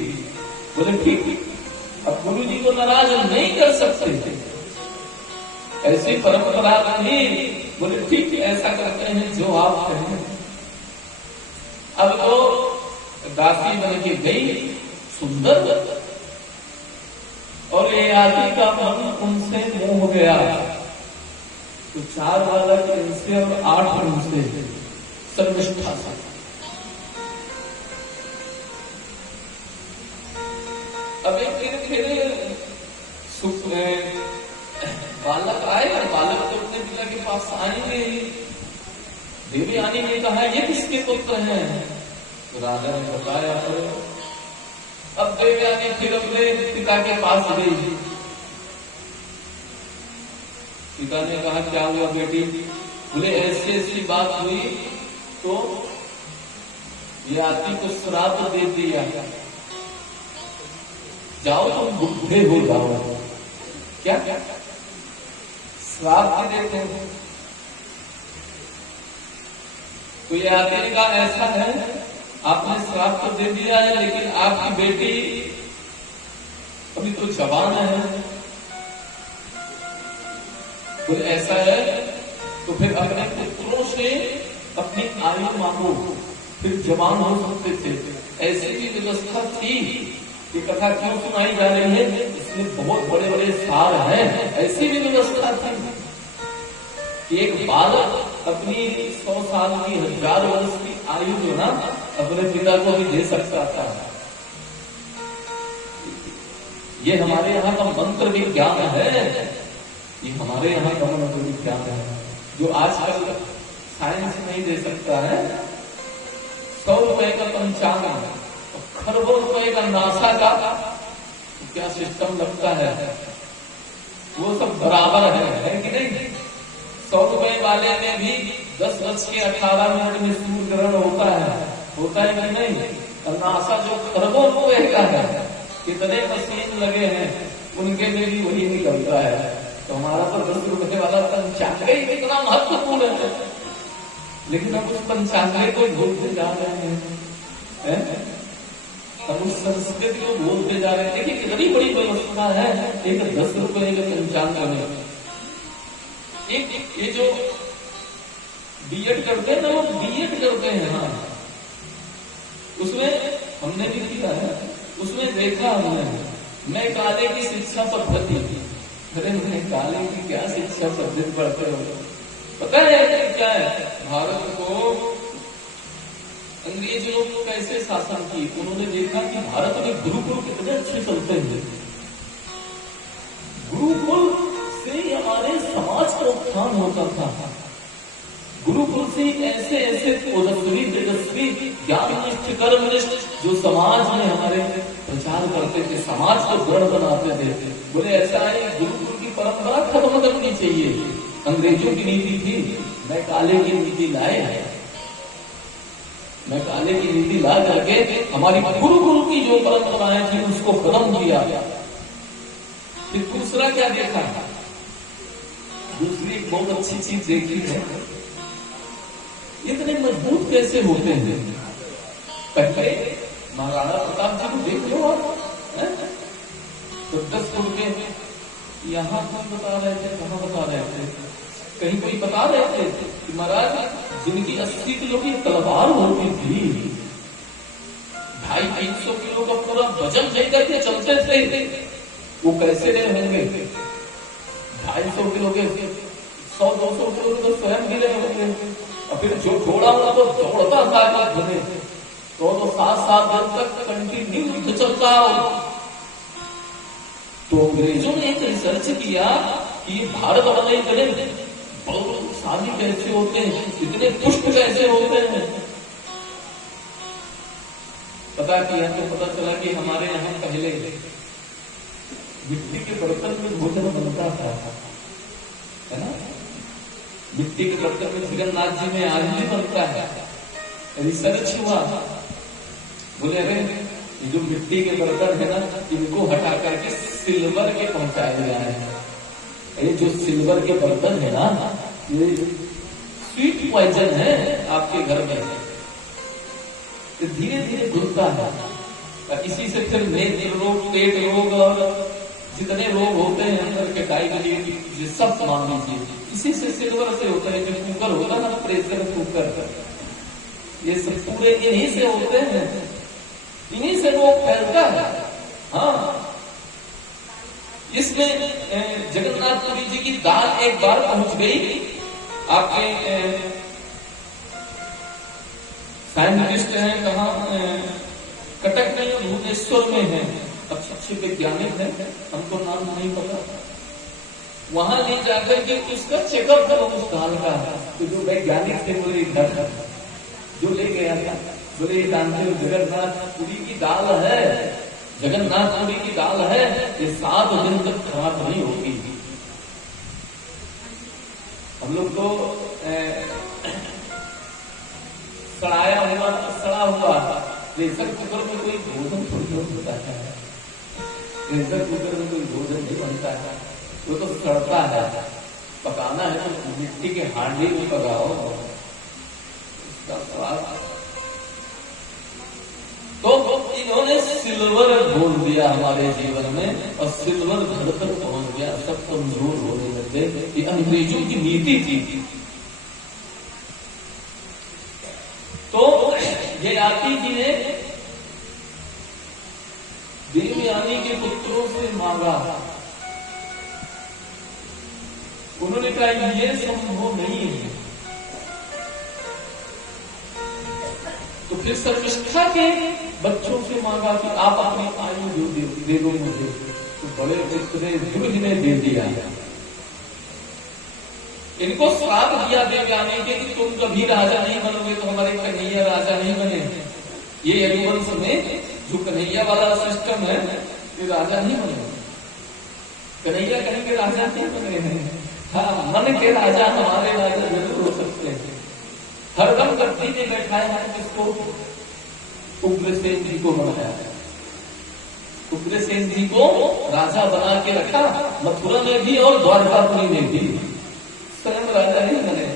बोले ठीक। अब गुरु जी को नाराज नहीं कर सकते, ऐसी परंपरा नहीं। बोले ठीक ऐसा करते हैं जो आप कहें। अब तो दासी बन के गई, सुंदर, और ये आदि का मन उनसे मोह गया। तो 4 बालक इनसे और 8 उनसे, शर्मिष्ठा से। पास आएंगे। देवयानी ने कहा ये किसके पुत्र हैं? तो राजा ने बताया। अब देवयानी फिर अपने पिता के पास गई। पिता ने कहा क्या हुआ बेटी? बोले ऐसी ऐसी बात हुई तो याति को श्राप दे दिया, जाओ तुम बुढ़े हो जाओ। क्या श्राप दे देते हैं? तो याति ने कहा ऐसा है, आपने श्राप तो दे दिया है लेकिन आपकी बेटी अभी तो जवान है। तो ऐसा है तो फिर अपने पुत्रों से अपनी आयु मांगो, फिर जवान हो सकते थे। ऐसी भी व्यवस्था थी। ये कथा क्यों सुनाई जा रही है? इसमें बहुत बड़े बड़े सार हैं। ऐसी भी व्यवस्था थी कि एक बालक अपनी 100 साल की 1000 वर्ष की आयु जो ना अपने पिता को भी दे सकता था। ये हमारे यहाँ का मंत्र विज्ञान है। ये हमारे यहाँ का मंत्र विज्ञान है जो आजकल साइंस नहीं दे सकता है। 100 रुपए का पंचांग, खरबों रुपए का नासा का क्या सिस्टम लगता है, वो सब बराबर है कि नहीं? 100 रुपए वाले में भी 10 वर्ष के 18 मिनट में सूर्य ग्रहण होता है कि नहीं? और नासा जो खरबों रुपए का है, कितने मशीन लगे हैं, उनके में भी वही निकलता है। तो हमारा तो 10 रुपए वाला पंचांग ही कितना महत्वपूर्ण है, लेकिन हम उस पंचांग को भूलते जा रहे हैं। हम उस संस्कृति को भूलते जा रहे हैं। देखिए कितनी बड़ी व्यवस्था है एक 10 रुपए के पंचांग में। एक ये जो बीएड करते हैं ना, वो बीएड करते हैं। हाँ, उसमें हमने भी किया है। उसमें देखा हमने, मैं काले की शिक्षा पद्धति। अरे मैं काले की क्या शिक्षा पद्धति पढ़ते हो? पता है क्या है? भारत को अंग्रेज लोग कैसे शासन की? उन्होंने देखा कि भारत में गुरुकुल कितने अच्छे चलते हैं। गुरुकुल से हमारे समाज का उत्थान होता था। गुरुकुल से ऐसे ऐसे ओजस्वी तेजस्वी ज्ञाननिष्ठ कर्मनिष्ठ जो समाज में हमारे प्रचार करते थे, समाज को दृढ़ बनाते थे। बोले ऐसा है गुरुकुल की परंपरा खत्म करनी चाहिए। अंग्रेजों की नीति थी, मैं काले की नीति लाए, मैं काले की नीति ला करके हमारी गुरुकुल की जो परंपराएं थी उसको खत्म किया। फिर दूसरा क्या देखा? दूसरी बहुत अच्छी चीज देखी है, इतने मजबूत कैसे होते हैं? पहले महाराणा प्रताप जी को देख लो आप, तो 10 फुट के यहाँ बता रहे थे, कहाँ बता रहे थे, कहीं कोई बता रहे थे कि महाराज जिनकी 80 किलो की तलवार होती थी, 250-300 किलो का पूरा वजन लेकर के चलते थे, वो कैसे रहे होंगे? 250 किलो के 100-200 किलो तो स्वयं गिरे होंगे। और फिर जो घोड़ा हुआ तो दौड़ता था घने, तो 7-7 दिन तक कंटिन्यू युद्ध चलता हो। तो अंग्रेजों ने एक रिसर्च किया कि भारत वाले इतने बलशाली कैसे होते हैं, इतने पुष्ट कैसे होते हैं। पता किया तो पता चला कि हमारे यहाँ पहले मिट्टी के बर्तन में भोजन बनता था, है ना? मिट्टी के बर्तन में जगन्नाथ जी में आज भी बनता है। रिसर्च हुआ, बोले अरे ये जो मिट्टी के बर्तन है ना, इनको हटा करके सिल्वर के पहुंचाया गया है। ये जो सिल्वर के बर्तन है ना, ये स्वीट पॉइजन है आपके घर में, ये धीरे धीरे घुलता है। इसी से फिर नेत्र रोग, पेट रोग और जितने रोग होते हैं अंदर के डायबिटीज सब मान लीजिए इसी से सिल्वर से होता है। जो कुकर होता है ना, प्रेशर कुकर, ये सब पूरे इन्हीं से होते हैं, इन्हीं से रोग फैलता है। हाँ, इसमें जगन्नाथपुरी जी की दाल एक बार पहुंच गई। आपके साइंटिस्ट हैं कहा, कटक में, भुवनेश्वर में है, अच्छे वैज्ञानिक है, हमको नाम नहीं पता। वहां ले जाकर के उसका चेकअप करो उस दाल का। तो जो वैज्ञानिक थे बोले इधर जो ले गया था, बोले ये जानते हो जगन्नाथपुरी की दाल है, जगन्नाथपुरी की दाल है, ये 7 दिन तक खराब नहीं होगी। हम लोग तो सड़ा हुआ प्रेशर कुकर में कोई भोजन थोड़ी होता है, प्रेशर कुकर में कोई भोजन नहीं बनता है, वो तो सड़ता है। पकाना है तो मिट्टी के हांडी में पकाओ, उसका स्वाद। तो इन्होंने सिल्वर बोल दिया हमारे जीवन में, और सिल्वर घर तक पहुंच गया, सब कमजोर होने लगे। ये अंग्रेजों की नीति थी। तो ये आती जी ने देवयानी के पुत्रों से मांगा, उन्होंने कहा ये संभव नहीं है। तो फिर शर्मिष्ठा के बच्चों से मांगा कि आप अपनी आयु दे दो मुझे। तो बड़े पुत्र द्रुज ने दे दिया। इनको श्राप दिया देवयानी के कि तुम कभी राजा नहीं बनोगे, तो हमारे कन्हैया राजा नहीं बने। ये यदुवंश में जो कन्हैया वाला सिस्टम है, ये राजा नहीं बने। कन्हैया कहेंगे राजा नहीं बने हैं। हाँ, मन के राजा हमारे राजा जरूर हो सकते हैं। हरदम गद्दी में बैठाए हैं किसको? उग्रसेन जी को बनाया। उग्रसेन जी को राजा बना के रखा, मथुरा में भी और द्वारकापुरी में भी। स्वयं राजा नहीं बने।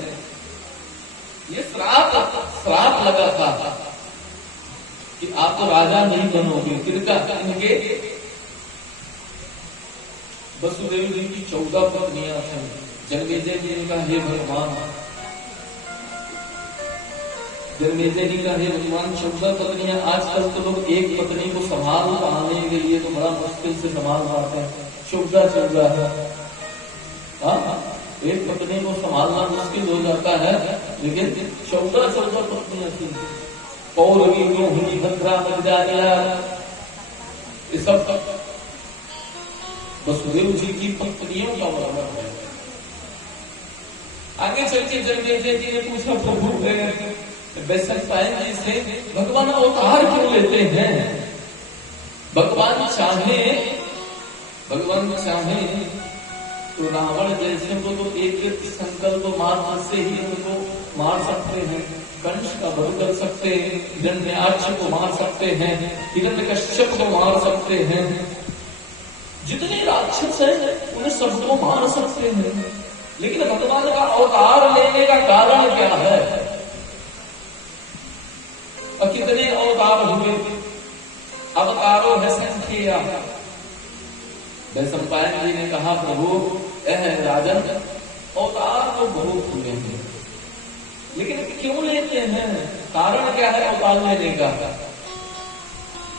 ये श्राप लगा था कि आप तो राजा नहीं बनोगे। किनका? इनके वसुदेव जी की 14 पत्नियां थी। जन्मेजय जी ने कहा हे भगवान, जन्मेजय जी का हे भगवान 14 पत्नियां, आजकल तो लोग एक पत्नी को संभाल पाने के लिए तो बड़ा मुश्किल से संभाल पाते हैं। 14 हाँ, एक पत्नी को संभालना मुश्किल हो जाता है, लेकिन 14 पत्नियां थी। पौरवी रोहिणी भद्रा मर्जानिया, ये सब वसुदेव जी की पत्नियों का वर्णन है। आगे चल के जन्मेजय जी ने पूछा प्रभु वैशंपायन जी से, भगवान अवतार क्यों लेते हैं? भगवान चाहे तो रावण जैसे को तो एक संकल्प मात्र से ही उनको मार सकते हैं, कंस का वध कर सकते हैं, हिरण्याक्ष को मार सकते हैं, हिरण्यकश्यप को मार सकते हैं, जितने राक्षस हैं उन्हें सबको मार सकते हैं। लेकिन भगवान का अवतार लेने का कारण क्या है? और कितने अवतार हुए? अवतारों है संख्या। वैशंपायन जी ने कहा प्रभु राजन, अवतार तो बहुत हुए हैं, लेकिन क्यों लेते हैं? कारण क्या है अवतार लेने का?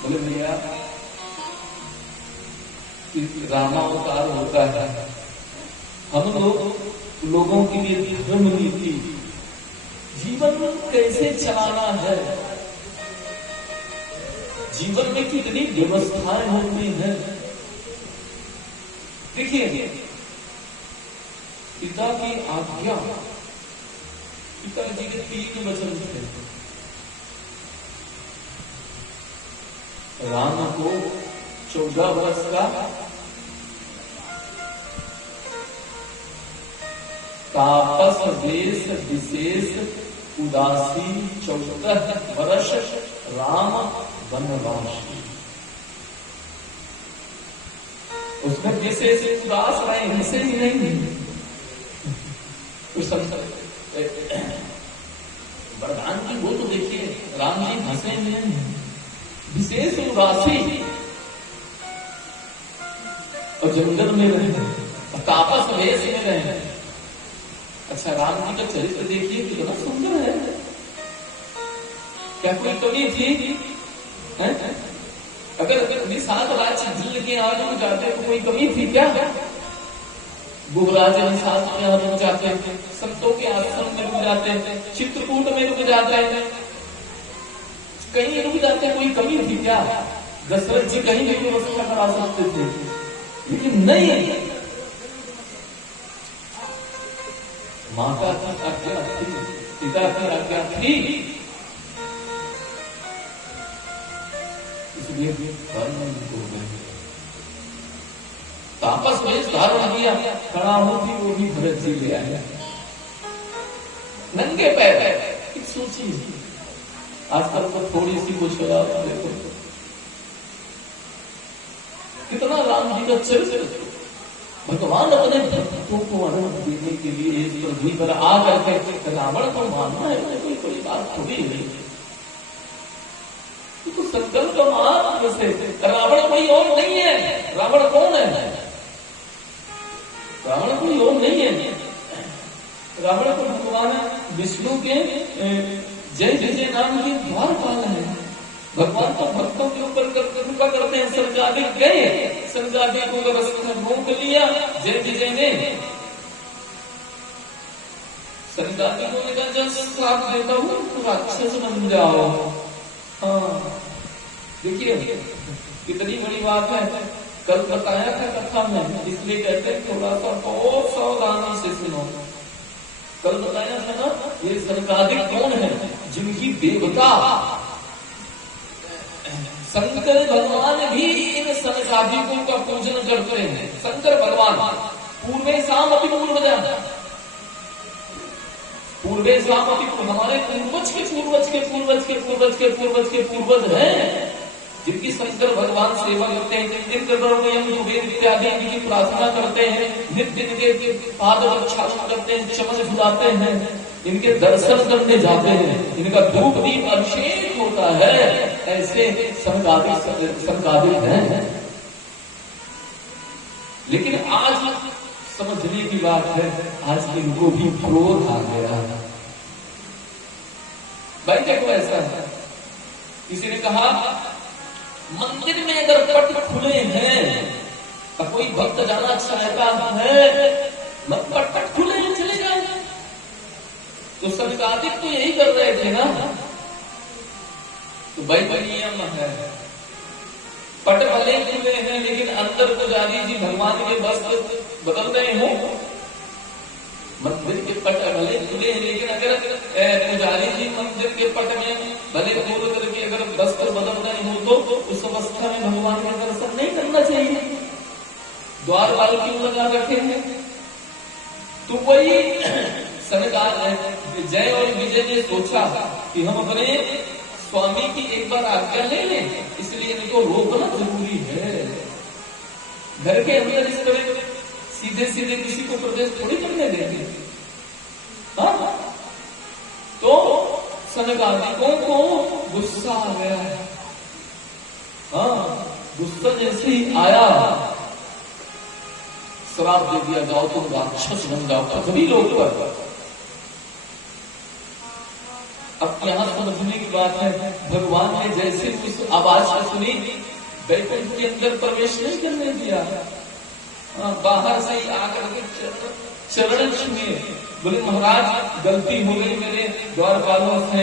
बोले भैया रामावतार होता है, हम लोगों के लिए धर्म नीति, जीवन कैसे चलाना है, जीवन में कितनी व्यवस्थाएं होती हैं। देखिए, पिता की आज्ञा, पिताजी के 3 वचन थे। राम को 14 वर्ष का तापस देश विशेष उदासी 14 वर्ष राम वनवासी। उसमें विशेष उदास रहे, हिंसे ही नहीं। वरदान की वो तो देखिए, राम जी हंसे नहीं, विशेष उदासी, और जंगल में रहे, तापस वेश में रहे। अच्छा, राम जी का चरित्र देखिए कितना सुंदर है। क्या कोई कमी थी? अगर 7 राज्य झील के यहाँ रुक जाते तो कोई कमी थी क्या? गुहराज साथ में यहाँ रुक जाते, संतों के आश्रम में रुक जाते, चित्रकूट में रुक जाते, कहीं रुक जाते, कोई कमी थी क्या? दशरथ जी कहीं भी व्यवस्था करा सकते थे, लेकिन नहीं, माता की आज्ञा थी, पिता की आज्ञा थी, इसलिए धर्म को गए। तापस वेश धारण किया, खड़ा होती वो भी भरत जी ले आया नंगे पैर। एक सोचिए आजकल तो थोड़ी सी वो शराब देखो, कितना राम जी का चरित्र। भगवान अपने भक्तों को अनुभव देने के लिए इस पृथ्वी पर आ करके रावण को मानना है कोई कोई बात थोड़ी नहीं। तो संकल्प मात्र से रावण कोई और नहीं है। रावण कौन है? रावण कोई और नहीं है। रावण को भगवान विष्णु के जय विजय नाम के द्वारपाल है। भगवान तो भक्तों के ऊपर कृपा करते हैं। संगादिक गए, संगादिक को व्यवस्था रोक लिया जय विजय ने। संगादिक को कहा जब श्राप देता हूं तो राक्षस बन जाओ। हाँ देखिए कितनी बड़ी बात है। कल बताया था कथा में, इसलिए कहते हैं थोड़ा सा बहुत सावधानी से सुनो। कल बताया था ना ये संगादिक कौन है? जिनकी देवता शंकर भगवान भी इन संगादिकों का पूजन करते हैं। शंकर भगवान पूर्वे शाम अति पूर्वज, पूर्वे शाम अति हमारे पूर्वज के पूर्वज के पूर्वज के पूर्वज के पूर्वज के पूर्वज हैं, जिनकी शंकर भगवान सेवा करते हैं। वेद इत्यादि इनकी प्रार्थना करते हैं, नित्य इनके पाद प्रक्षालन करते हैं, चमन झुलाते हैं, इनके दर्शन करने जाते हैं, इनका धूप दीप अभिषेक होता है। ऐसे संगादिक हैं। लेकिन आज समझने की बात है, आज इनको भी क्रोध आ गया। भाई देखो ऐसा है, किसी ने कहा मंदिर में अगर पट खुले हैं तो कोई भक्त जाना चाहता है, पट खुले हैं चले जाए। तो संगादिक तो यही कर रहे थे ना। तो भाई नियम है, पट भले खुले हैं लेकिन अंदर पुजारी जी भगवान के वस्त्र बदल रहे हो। मंदिर के पट भले खुले हैं लेकिन अगर पुजारी जी मंदिर के पट में भले खोल करके अगर वस्त्र बदल रहे हो तो उस अवस्था में भगवान का दर्शन नहीं करना चाहिए। द्वार वाल क्यों लगा रखे हैं? तो वही जय और विजय ने सोचा कि हम अपने स्वामी की एक बार आज्ञा ले लें, इसलिए इनको रोकना जरूरी है। घर के अंदर इस तरह सीधे सीधे किसी को प्रवेश थोड़ी करने देंगे। हाँ? तो संगादिकों को गुस्सा आ गया है। हाँ, गुस्सा जैसे ही आया श्राप दे दिया, जाओ तुम राक्षस बन जाओ पृथ्वी लोक पर। अब यहां समझने की बात है, भगवान ने जैसे उस आवाज को सुनी वैकुंठ के अंदर प्रवेश नहीं करने दिया। बाहर से ही आकर के चरण छुए, बोले महाराज गलती हो गई मेरे द्वारपालों से।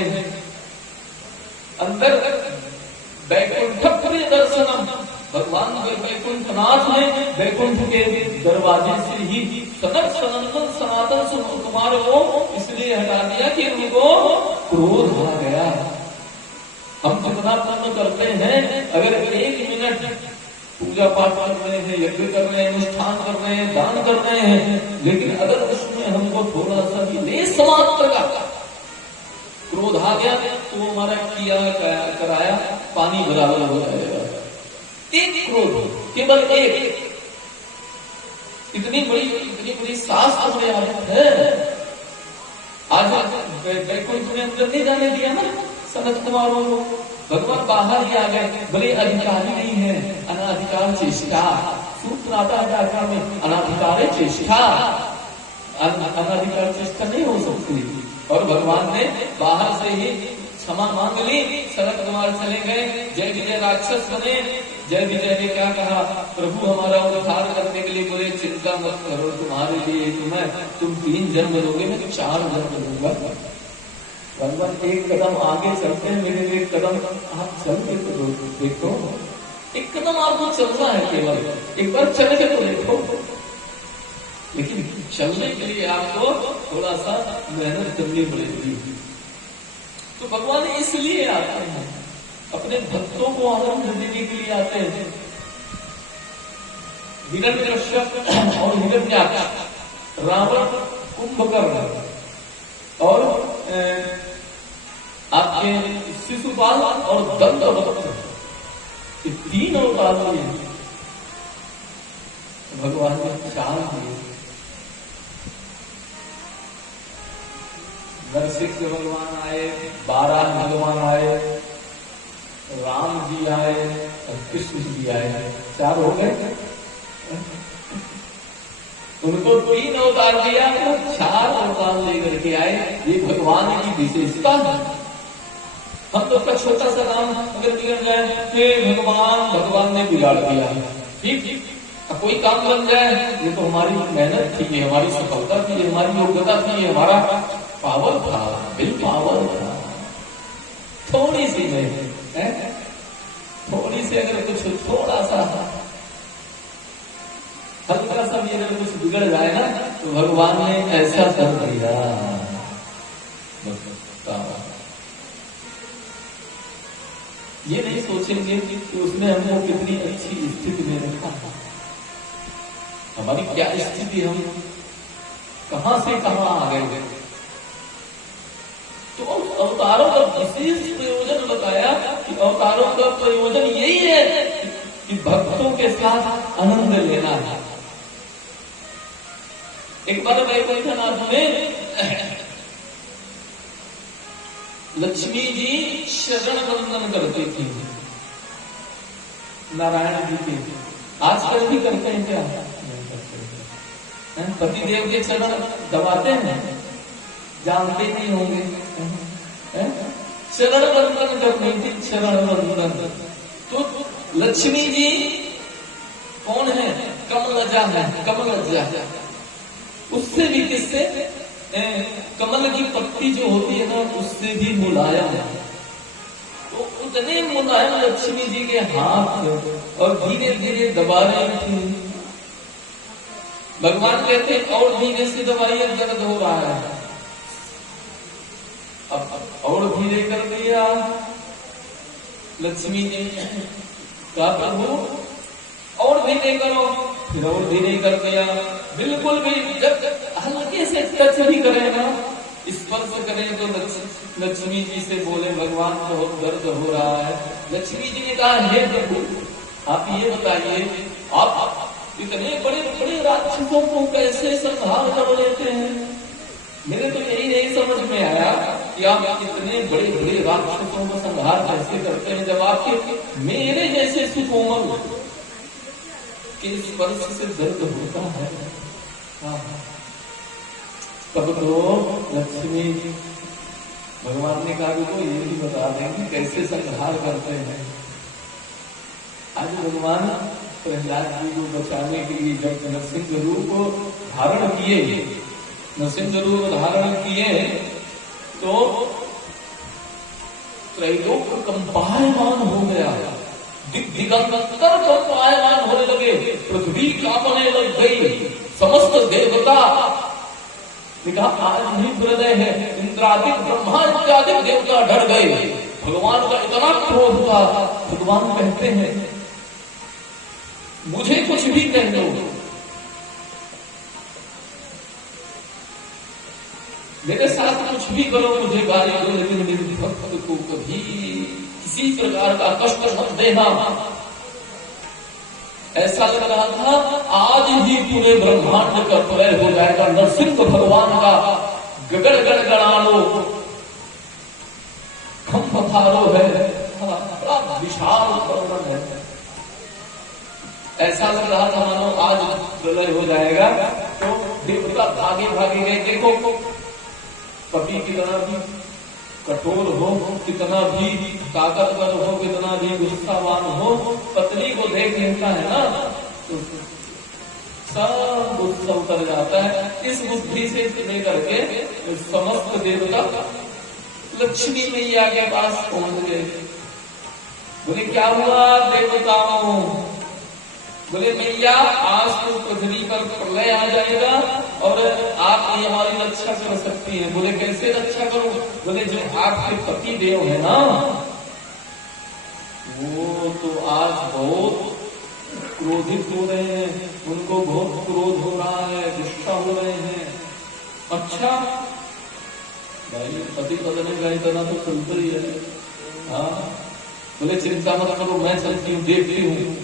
अंदर वैकुंठ प्रिय दर्शनम, भगवान वैकुंठनाथ ने वैकुंठ के दरवाजे से ही सनक सनंदन सनातन कुमार को इसलिए हटा दिया कि उनको क्रोध आ गया। हम जितना कर्म करते हैं, अगर 1 मिनट पूजा पाठ कर रहे हैं, यज्ञ कर रहे हैं, अनुष्ठान कर रहे हैं, दान कर रहे हैं, लेकिन अगर उसमें हमको थोड़ा सा भी लेस मात्र का क्रोध आ गया तो वो हमारा किया कराया पानी बराबर हो जाएगा। एक क्रोध, केवल एक, इतनी बड़ी शास्त्र में आदत है। आज वैकुंठ में अंदर नहीं जाने दिया ना सनत कुमारों को, भगवान बाहर ही आ गए। भले अधिकारी नहीं है, अनाधिकार चेष्टा, सूत्र आता है आचार में, अनाधिकार चेष्टा, अनाधिकार चेष्टा नहीं हो सकती। और भगवान ने बाहर से ही क्षमा मांग ली, सनत कुमार चले गए। जय विजय राक्षस बने। जय विजय ने क्या कहा? प्रभु हमारा उद्धार करने के लिए बोले चिंता मत करो, तुम्हारे लिए तुम 3 जन्म लोगे, मैं 4 जन्म लूंगा। भगवान एक कदम आगे चलते हैं, मेरे लिए कदम आप चल के तो देखो, एक कदम आपको चलना है, केवल एक बार चल के तो देखो। लेकिन चलने के लिए आपको थोड़ा सा मेहनत करनी पड़ेगी। तो भगवान इसलिए आते हैं, अपने भक्तों को आनंद देने के लिए आते हैं। हिरण्यकश्यप और हिरण्याक्ष, रावण, कुंभकर्ण और आपके शिशुपाल और दंतवक्र, ये तीन अवतार लिए भगवान ने 4 दिए। नरसिंह भगवान आए, 12 भगवान आए, राम जी आए और कृष्ण जी आए, 4 हो गए। उनको 3 अवतार दिया, 4 अवतार लेकर के आए। ये भगवान की विशेषता है। हम तो का छोटा सा नाम अगर बिगड़ जाए, हे भगवान, भगवान ने बिगाड़ दिया, ठीक। अब कोई काम बन जाए, ये तो हमारी मेहनत थी, ये हमारी सफलता थी, ये हमारी योग्यता थी, ये हमारा पावर था, बिल पावर था। थोड़ी सी नहीं है, थोड़ी सी अगर कुछ थोड़ा सा हल्का सा भी अगर कुछ बिगड़ जाए ना, तो भगवान ने ऐसा कर दिया। ये नहीं सोचेंगे कि उसने हमको कितनी अच्छी स्थिति में रखा, हमारी क्या स्थिति, हम कहां से कहां आ गए। तो अवतारों का विशेष प्रयोजन बताया कि अवतारों का प्रयोजन यही है कि भक्तों के साथ आनंद लेना है। एक बार वैकुंठनाथ में लक्ष्मी जी शरण वंदन करती थी नारायण जी के। आजकल भी करते हैं क्या? पतिदेव के चरण दबाते हैं, जानते नहीं होंगे। शरण वंदन करनी थी, शरण वंदन। तो लक्ष्मी जी कौन है? कमलजा है, कमलजा। उससे भी किससे? कमल की पत्ती जो होती है ना, उससे भी मुलायम है। तो उतने मुलायम लक्ष्मी जी के हाथ और धीरे धीरे दबा रही थी। भगवान कहते और धीरे से दबाइए, दर्द हो रहा है। अब और धीरे कर दिया लक्ष्मी जी, कहा प्रभु और धीरे करो, फिर और धीरे कर दिया। बिल्कुल भी जब हल्के से टच भी करें ना, स्पर्श करें, तो लक्ष्मी जी से बोले भगवान बहुत दर्द हो रहा है। लक्ष्मी जी ने कहा हे प्रभु, आप ये बताइए, आप इतने बड़े बड़े राक्षसों को कैसे संहार कर लेते हैं? मेरे तो यही नहीं समझ में आया कि आप इतने बड़े बड़े राक्षसों को संहार कैसे करते हैं, जब आपके मेरे जैसे सुकोमल के स्पर्श से दर्द होता है। तब तो लक्ष्मी भगवान ने कहा तो ये भी बता देंगे कैसे संहार करते हैं। आज भगवान प्रहलाद जी को बचाने के लिए जब नरसिंह रूप को धारण किए, नरसिंह रूप धारण किए, तो त्रैलोक कंपायमान हो गया, दिगंतर कंपायमान होने लगे, पृथ्वी कांपने लग गई, समस्त देवता निकहा आज ही हृदय है, इंद्रादिक ब्रह्मा इत्यादि देवता डर गए। भगवान का इतना क्रोध था, भगवान कहते हैं मुझे कुछ भी कह दो, मेरे साथ कुछ भी करो, मुझे गाली दो, लेकिन मेरे भक्त को कभी किसी प्रकार का कष्ट मत देना। ऐसा लग रहा था आज ही पूरे ब्रह्मांड का प्रलय हो जाएगा, नरसिंह भगवान का गगन गड़गड़ालो खम्भथारो है, बड़ा विशाल वर्णन है। ऐसा लग रहा था मानो आज प्रलय हो जाएगा। तो देवता भागे भागे गए। देखो पति कितना भी कठोर हो, कितना भी ताकतवर हो, कितना भी गुस्सावान हो, पत्नी को देख लेता है ना तो सब गुस्सा उतर जाता है। इस बुद्धि से लेकर के समस्त देवता लक्ष्मी मैया के पास पहुंच गए। बोले क्या हुआ देवताओं, बोले मैया आज तो पृथ्वी पर प्रलय आ जाएगा और आप ये हमारी रक्षा कर सकती हैं। बोले कैसे रक्षा करूं? बोले जो आपके पति देव है ना, वो तो आज बहुत क्रोधित हो रहे हैं, उनको बहुत क्रोध हो रहा है, गुस्सा हो रहे हैं। अच्छा भाई, पति बदलने का इतना तो चलता ही है। हाँ, बोले चिंता मत करो, मैं चलती हूँ, देखती हूँ।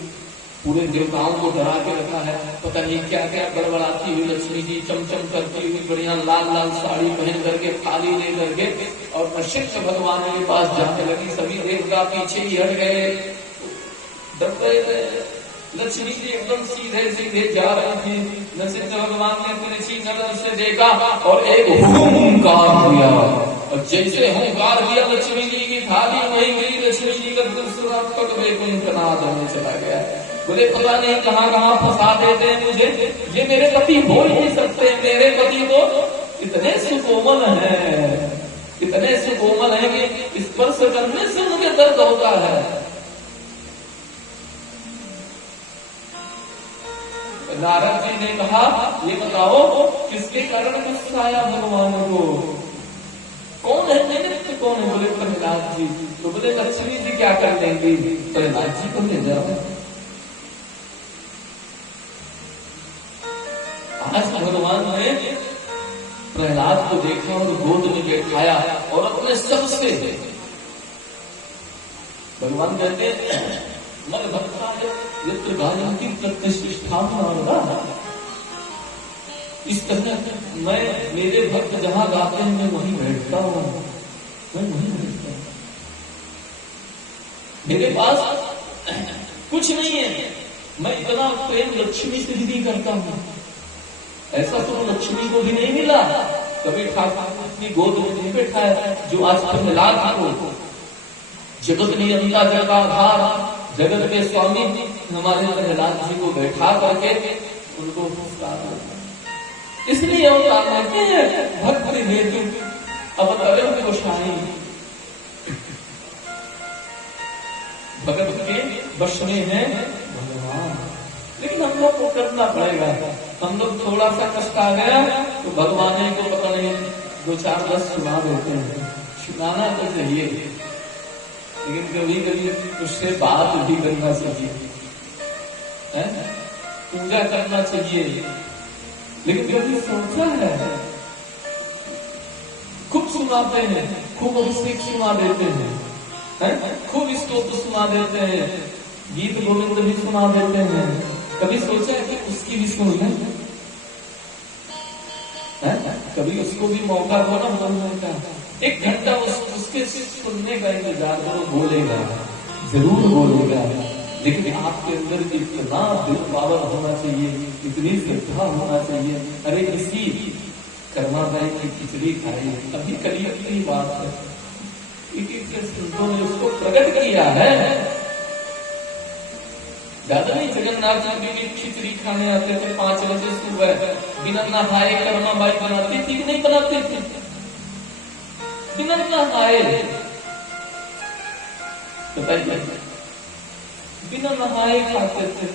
पूरे देवताओं को डरा के रखा है, पता नहीं क्या क्या बड़बड़ाती हुई लक्ष्मी जी, चमचम करती हुई बढ़िया लाल लाल साड़ी पहन करके, थाली ले करके, और नशिष्ठ भगवान के पास जाने लगी। सभी देवता पीछे ही हट गए, डर रहे थे। लक्ष्मी जी एकदम सीधे सीधे जा रही थी। नरसिंह भगवान ने तिरछी नजर से देखा और एक हुंकार दिया, और जैसे हुंकार दिया लक्ष्मी जी की थाली वही गई, लक्ष्मी जी का दूसरा पग वैकुंठ नाद में चला गया। बोले पता नहीं कहाँ कहाँ फंसा देते हैं मुझे, ये मेरे पति हो ही नहीं सकते। मेरे पति तो इतने सुकोमल है, इतने सुकोमल है कि स्पर्श करने से मुझे दर्द होता है। नारद जी ने कहा ये बताओ किसके कारण गुस्सा आया भगवान को? कौन है निमित्त, कौन है? बोले प्रहलाद जी। तो बोले लक्ष्मी जी क्या कर लेंगी? प्रहलाद जी को ले जाओ। आज भगवान ने प्रहलाद को देखा और गोद में बैठाया और अपने सबसे भगवान कहते हैं मन भक्ता यत्र गायन्ति प्रतिष्ठा नारदा। इस तरह मैं, मेरे भक्त जहां गाते हैं मैं वहीं बैठता हूं, मैं वहीं बैठता हूं। मेरे पास कुछ नहीं है, मैं इतना प्रेम लक्ष्मी से भी करता हूं। ऐसा तो लक्ष्मी को भी नहीं मिला, कभी ठाकुर को अपनी गोद में नहीं बैठाया जो आज प्रहलाद को, जगत नियंता जगदाधार, जगत के स्वामी हमारे प्रहलाद जी को बैठा करके उनको संस्कार। इसलिए हम कहते हैं भक्त हेतु अवतरण गोसाई, भगत के वश में है भगवान। लेकिन हम लोग को करना पड़ेगा। हम लोग थोड़ा सा कष्ट आ गया तो भगवान को पता नहीं 2-4 रस सुना देते हैं। सुनाना तो चाहिए, लेकिन कभी कभी उससे बात भी करना चाहिए, पूजा करना चाहिए। लेकिन कभी सोचा है, खूब सुनाते हैं, खूब अभिषेक सुना देते हैं, खूब स्तोत्र सुना देते हैं, गीत गोविंद भी सुना देते हैं। कभी सोचा है कि उसकी भी सुन लें? कभी उसको भी मौका दो ना बोलने का। 1 घंटा उसके सुनने का इंतजार करो, बोलेगा, जरूर बोलेगा। लेकिन आपके अंदर इतना दिल पावर होना चाहिए, इतनी श्रद्धा होना चाहिए। अरे इसी कर्मादाय की खिचड़ी खाई, अभी कलियुग की बात है, एक संतों ने उसको प्रकट किया है। ज्यादा नहीं, जगन्नाथ जी भी खिचड़ी खाने आते थे 5 बजे सुबह, बिना नहाए कर्मा बाई बनाती थी कि नहीं बनाती थी? बिना नहाए, बताइए, बिना नहाए खाते थे।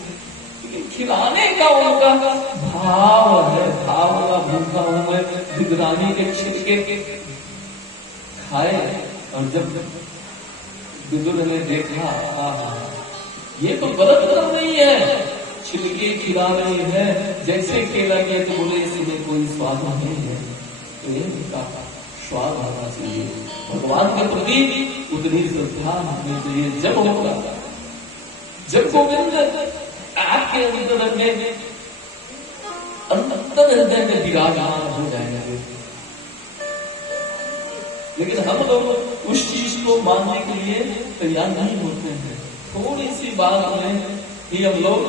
खिलाने का उनका भाव है, भाव का भूखा हूं मैं, बिगरानी के छिलके खाए। और जब बुजुर्ग ने देखा, ये तो गलत कर रही है, छिलके खिला रही है, जैसे केला के, तो बोले इसमें कोई स्वाद नहीं है। तो ये स्वाद होना चाहिए भगवान के प्रति, उतनी श्रद्धा होनी चाहिए। जब होगा, जब गोविंद आपके अंदर में अंतर हृदय में विराजमान हो जाएंगे। लेकिन हम लोग उस चीज को मानने के लिए तैयार नहीं होते हैं। थोड़ी सी बात में ही हम लोग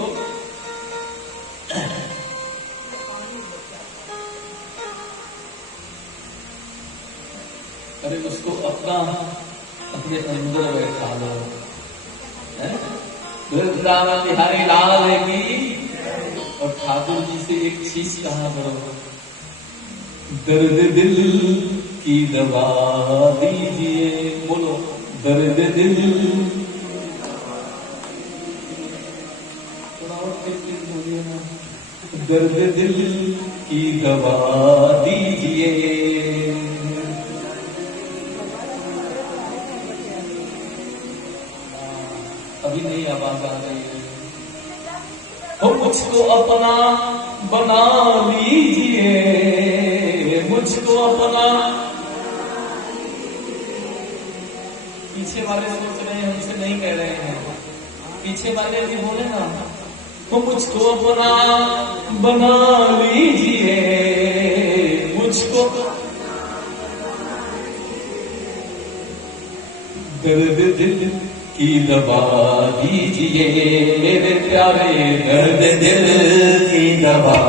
अरे उसको अपने अंदर बैठा लो। वृंदावन बिहारी लाल की। और ठाकुर जी से एक चीज कहा करो, दर्द दिल की दवा दीजिए। बोलो, दर्द दिल। दर्द दिल की दवा दीजिए। अभी नहीं आवाज आ रही है। हो मुझको अपना बना लीजिए, मुझको अपना। पीछे वाले सोच रहे हैं हमसे नहीं कह रहे हैं, पीछे वाले भी बोले ना, वो मुझको अपना बना लीजिए, मुझको दर्द दिल की दवा दीजिए मेरे प्यारे, दर्द दिल की दवा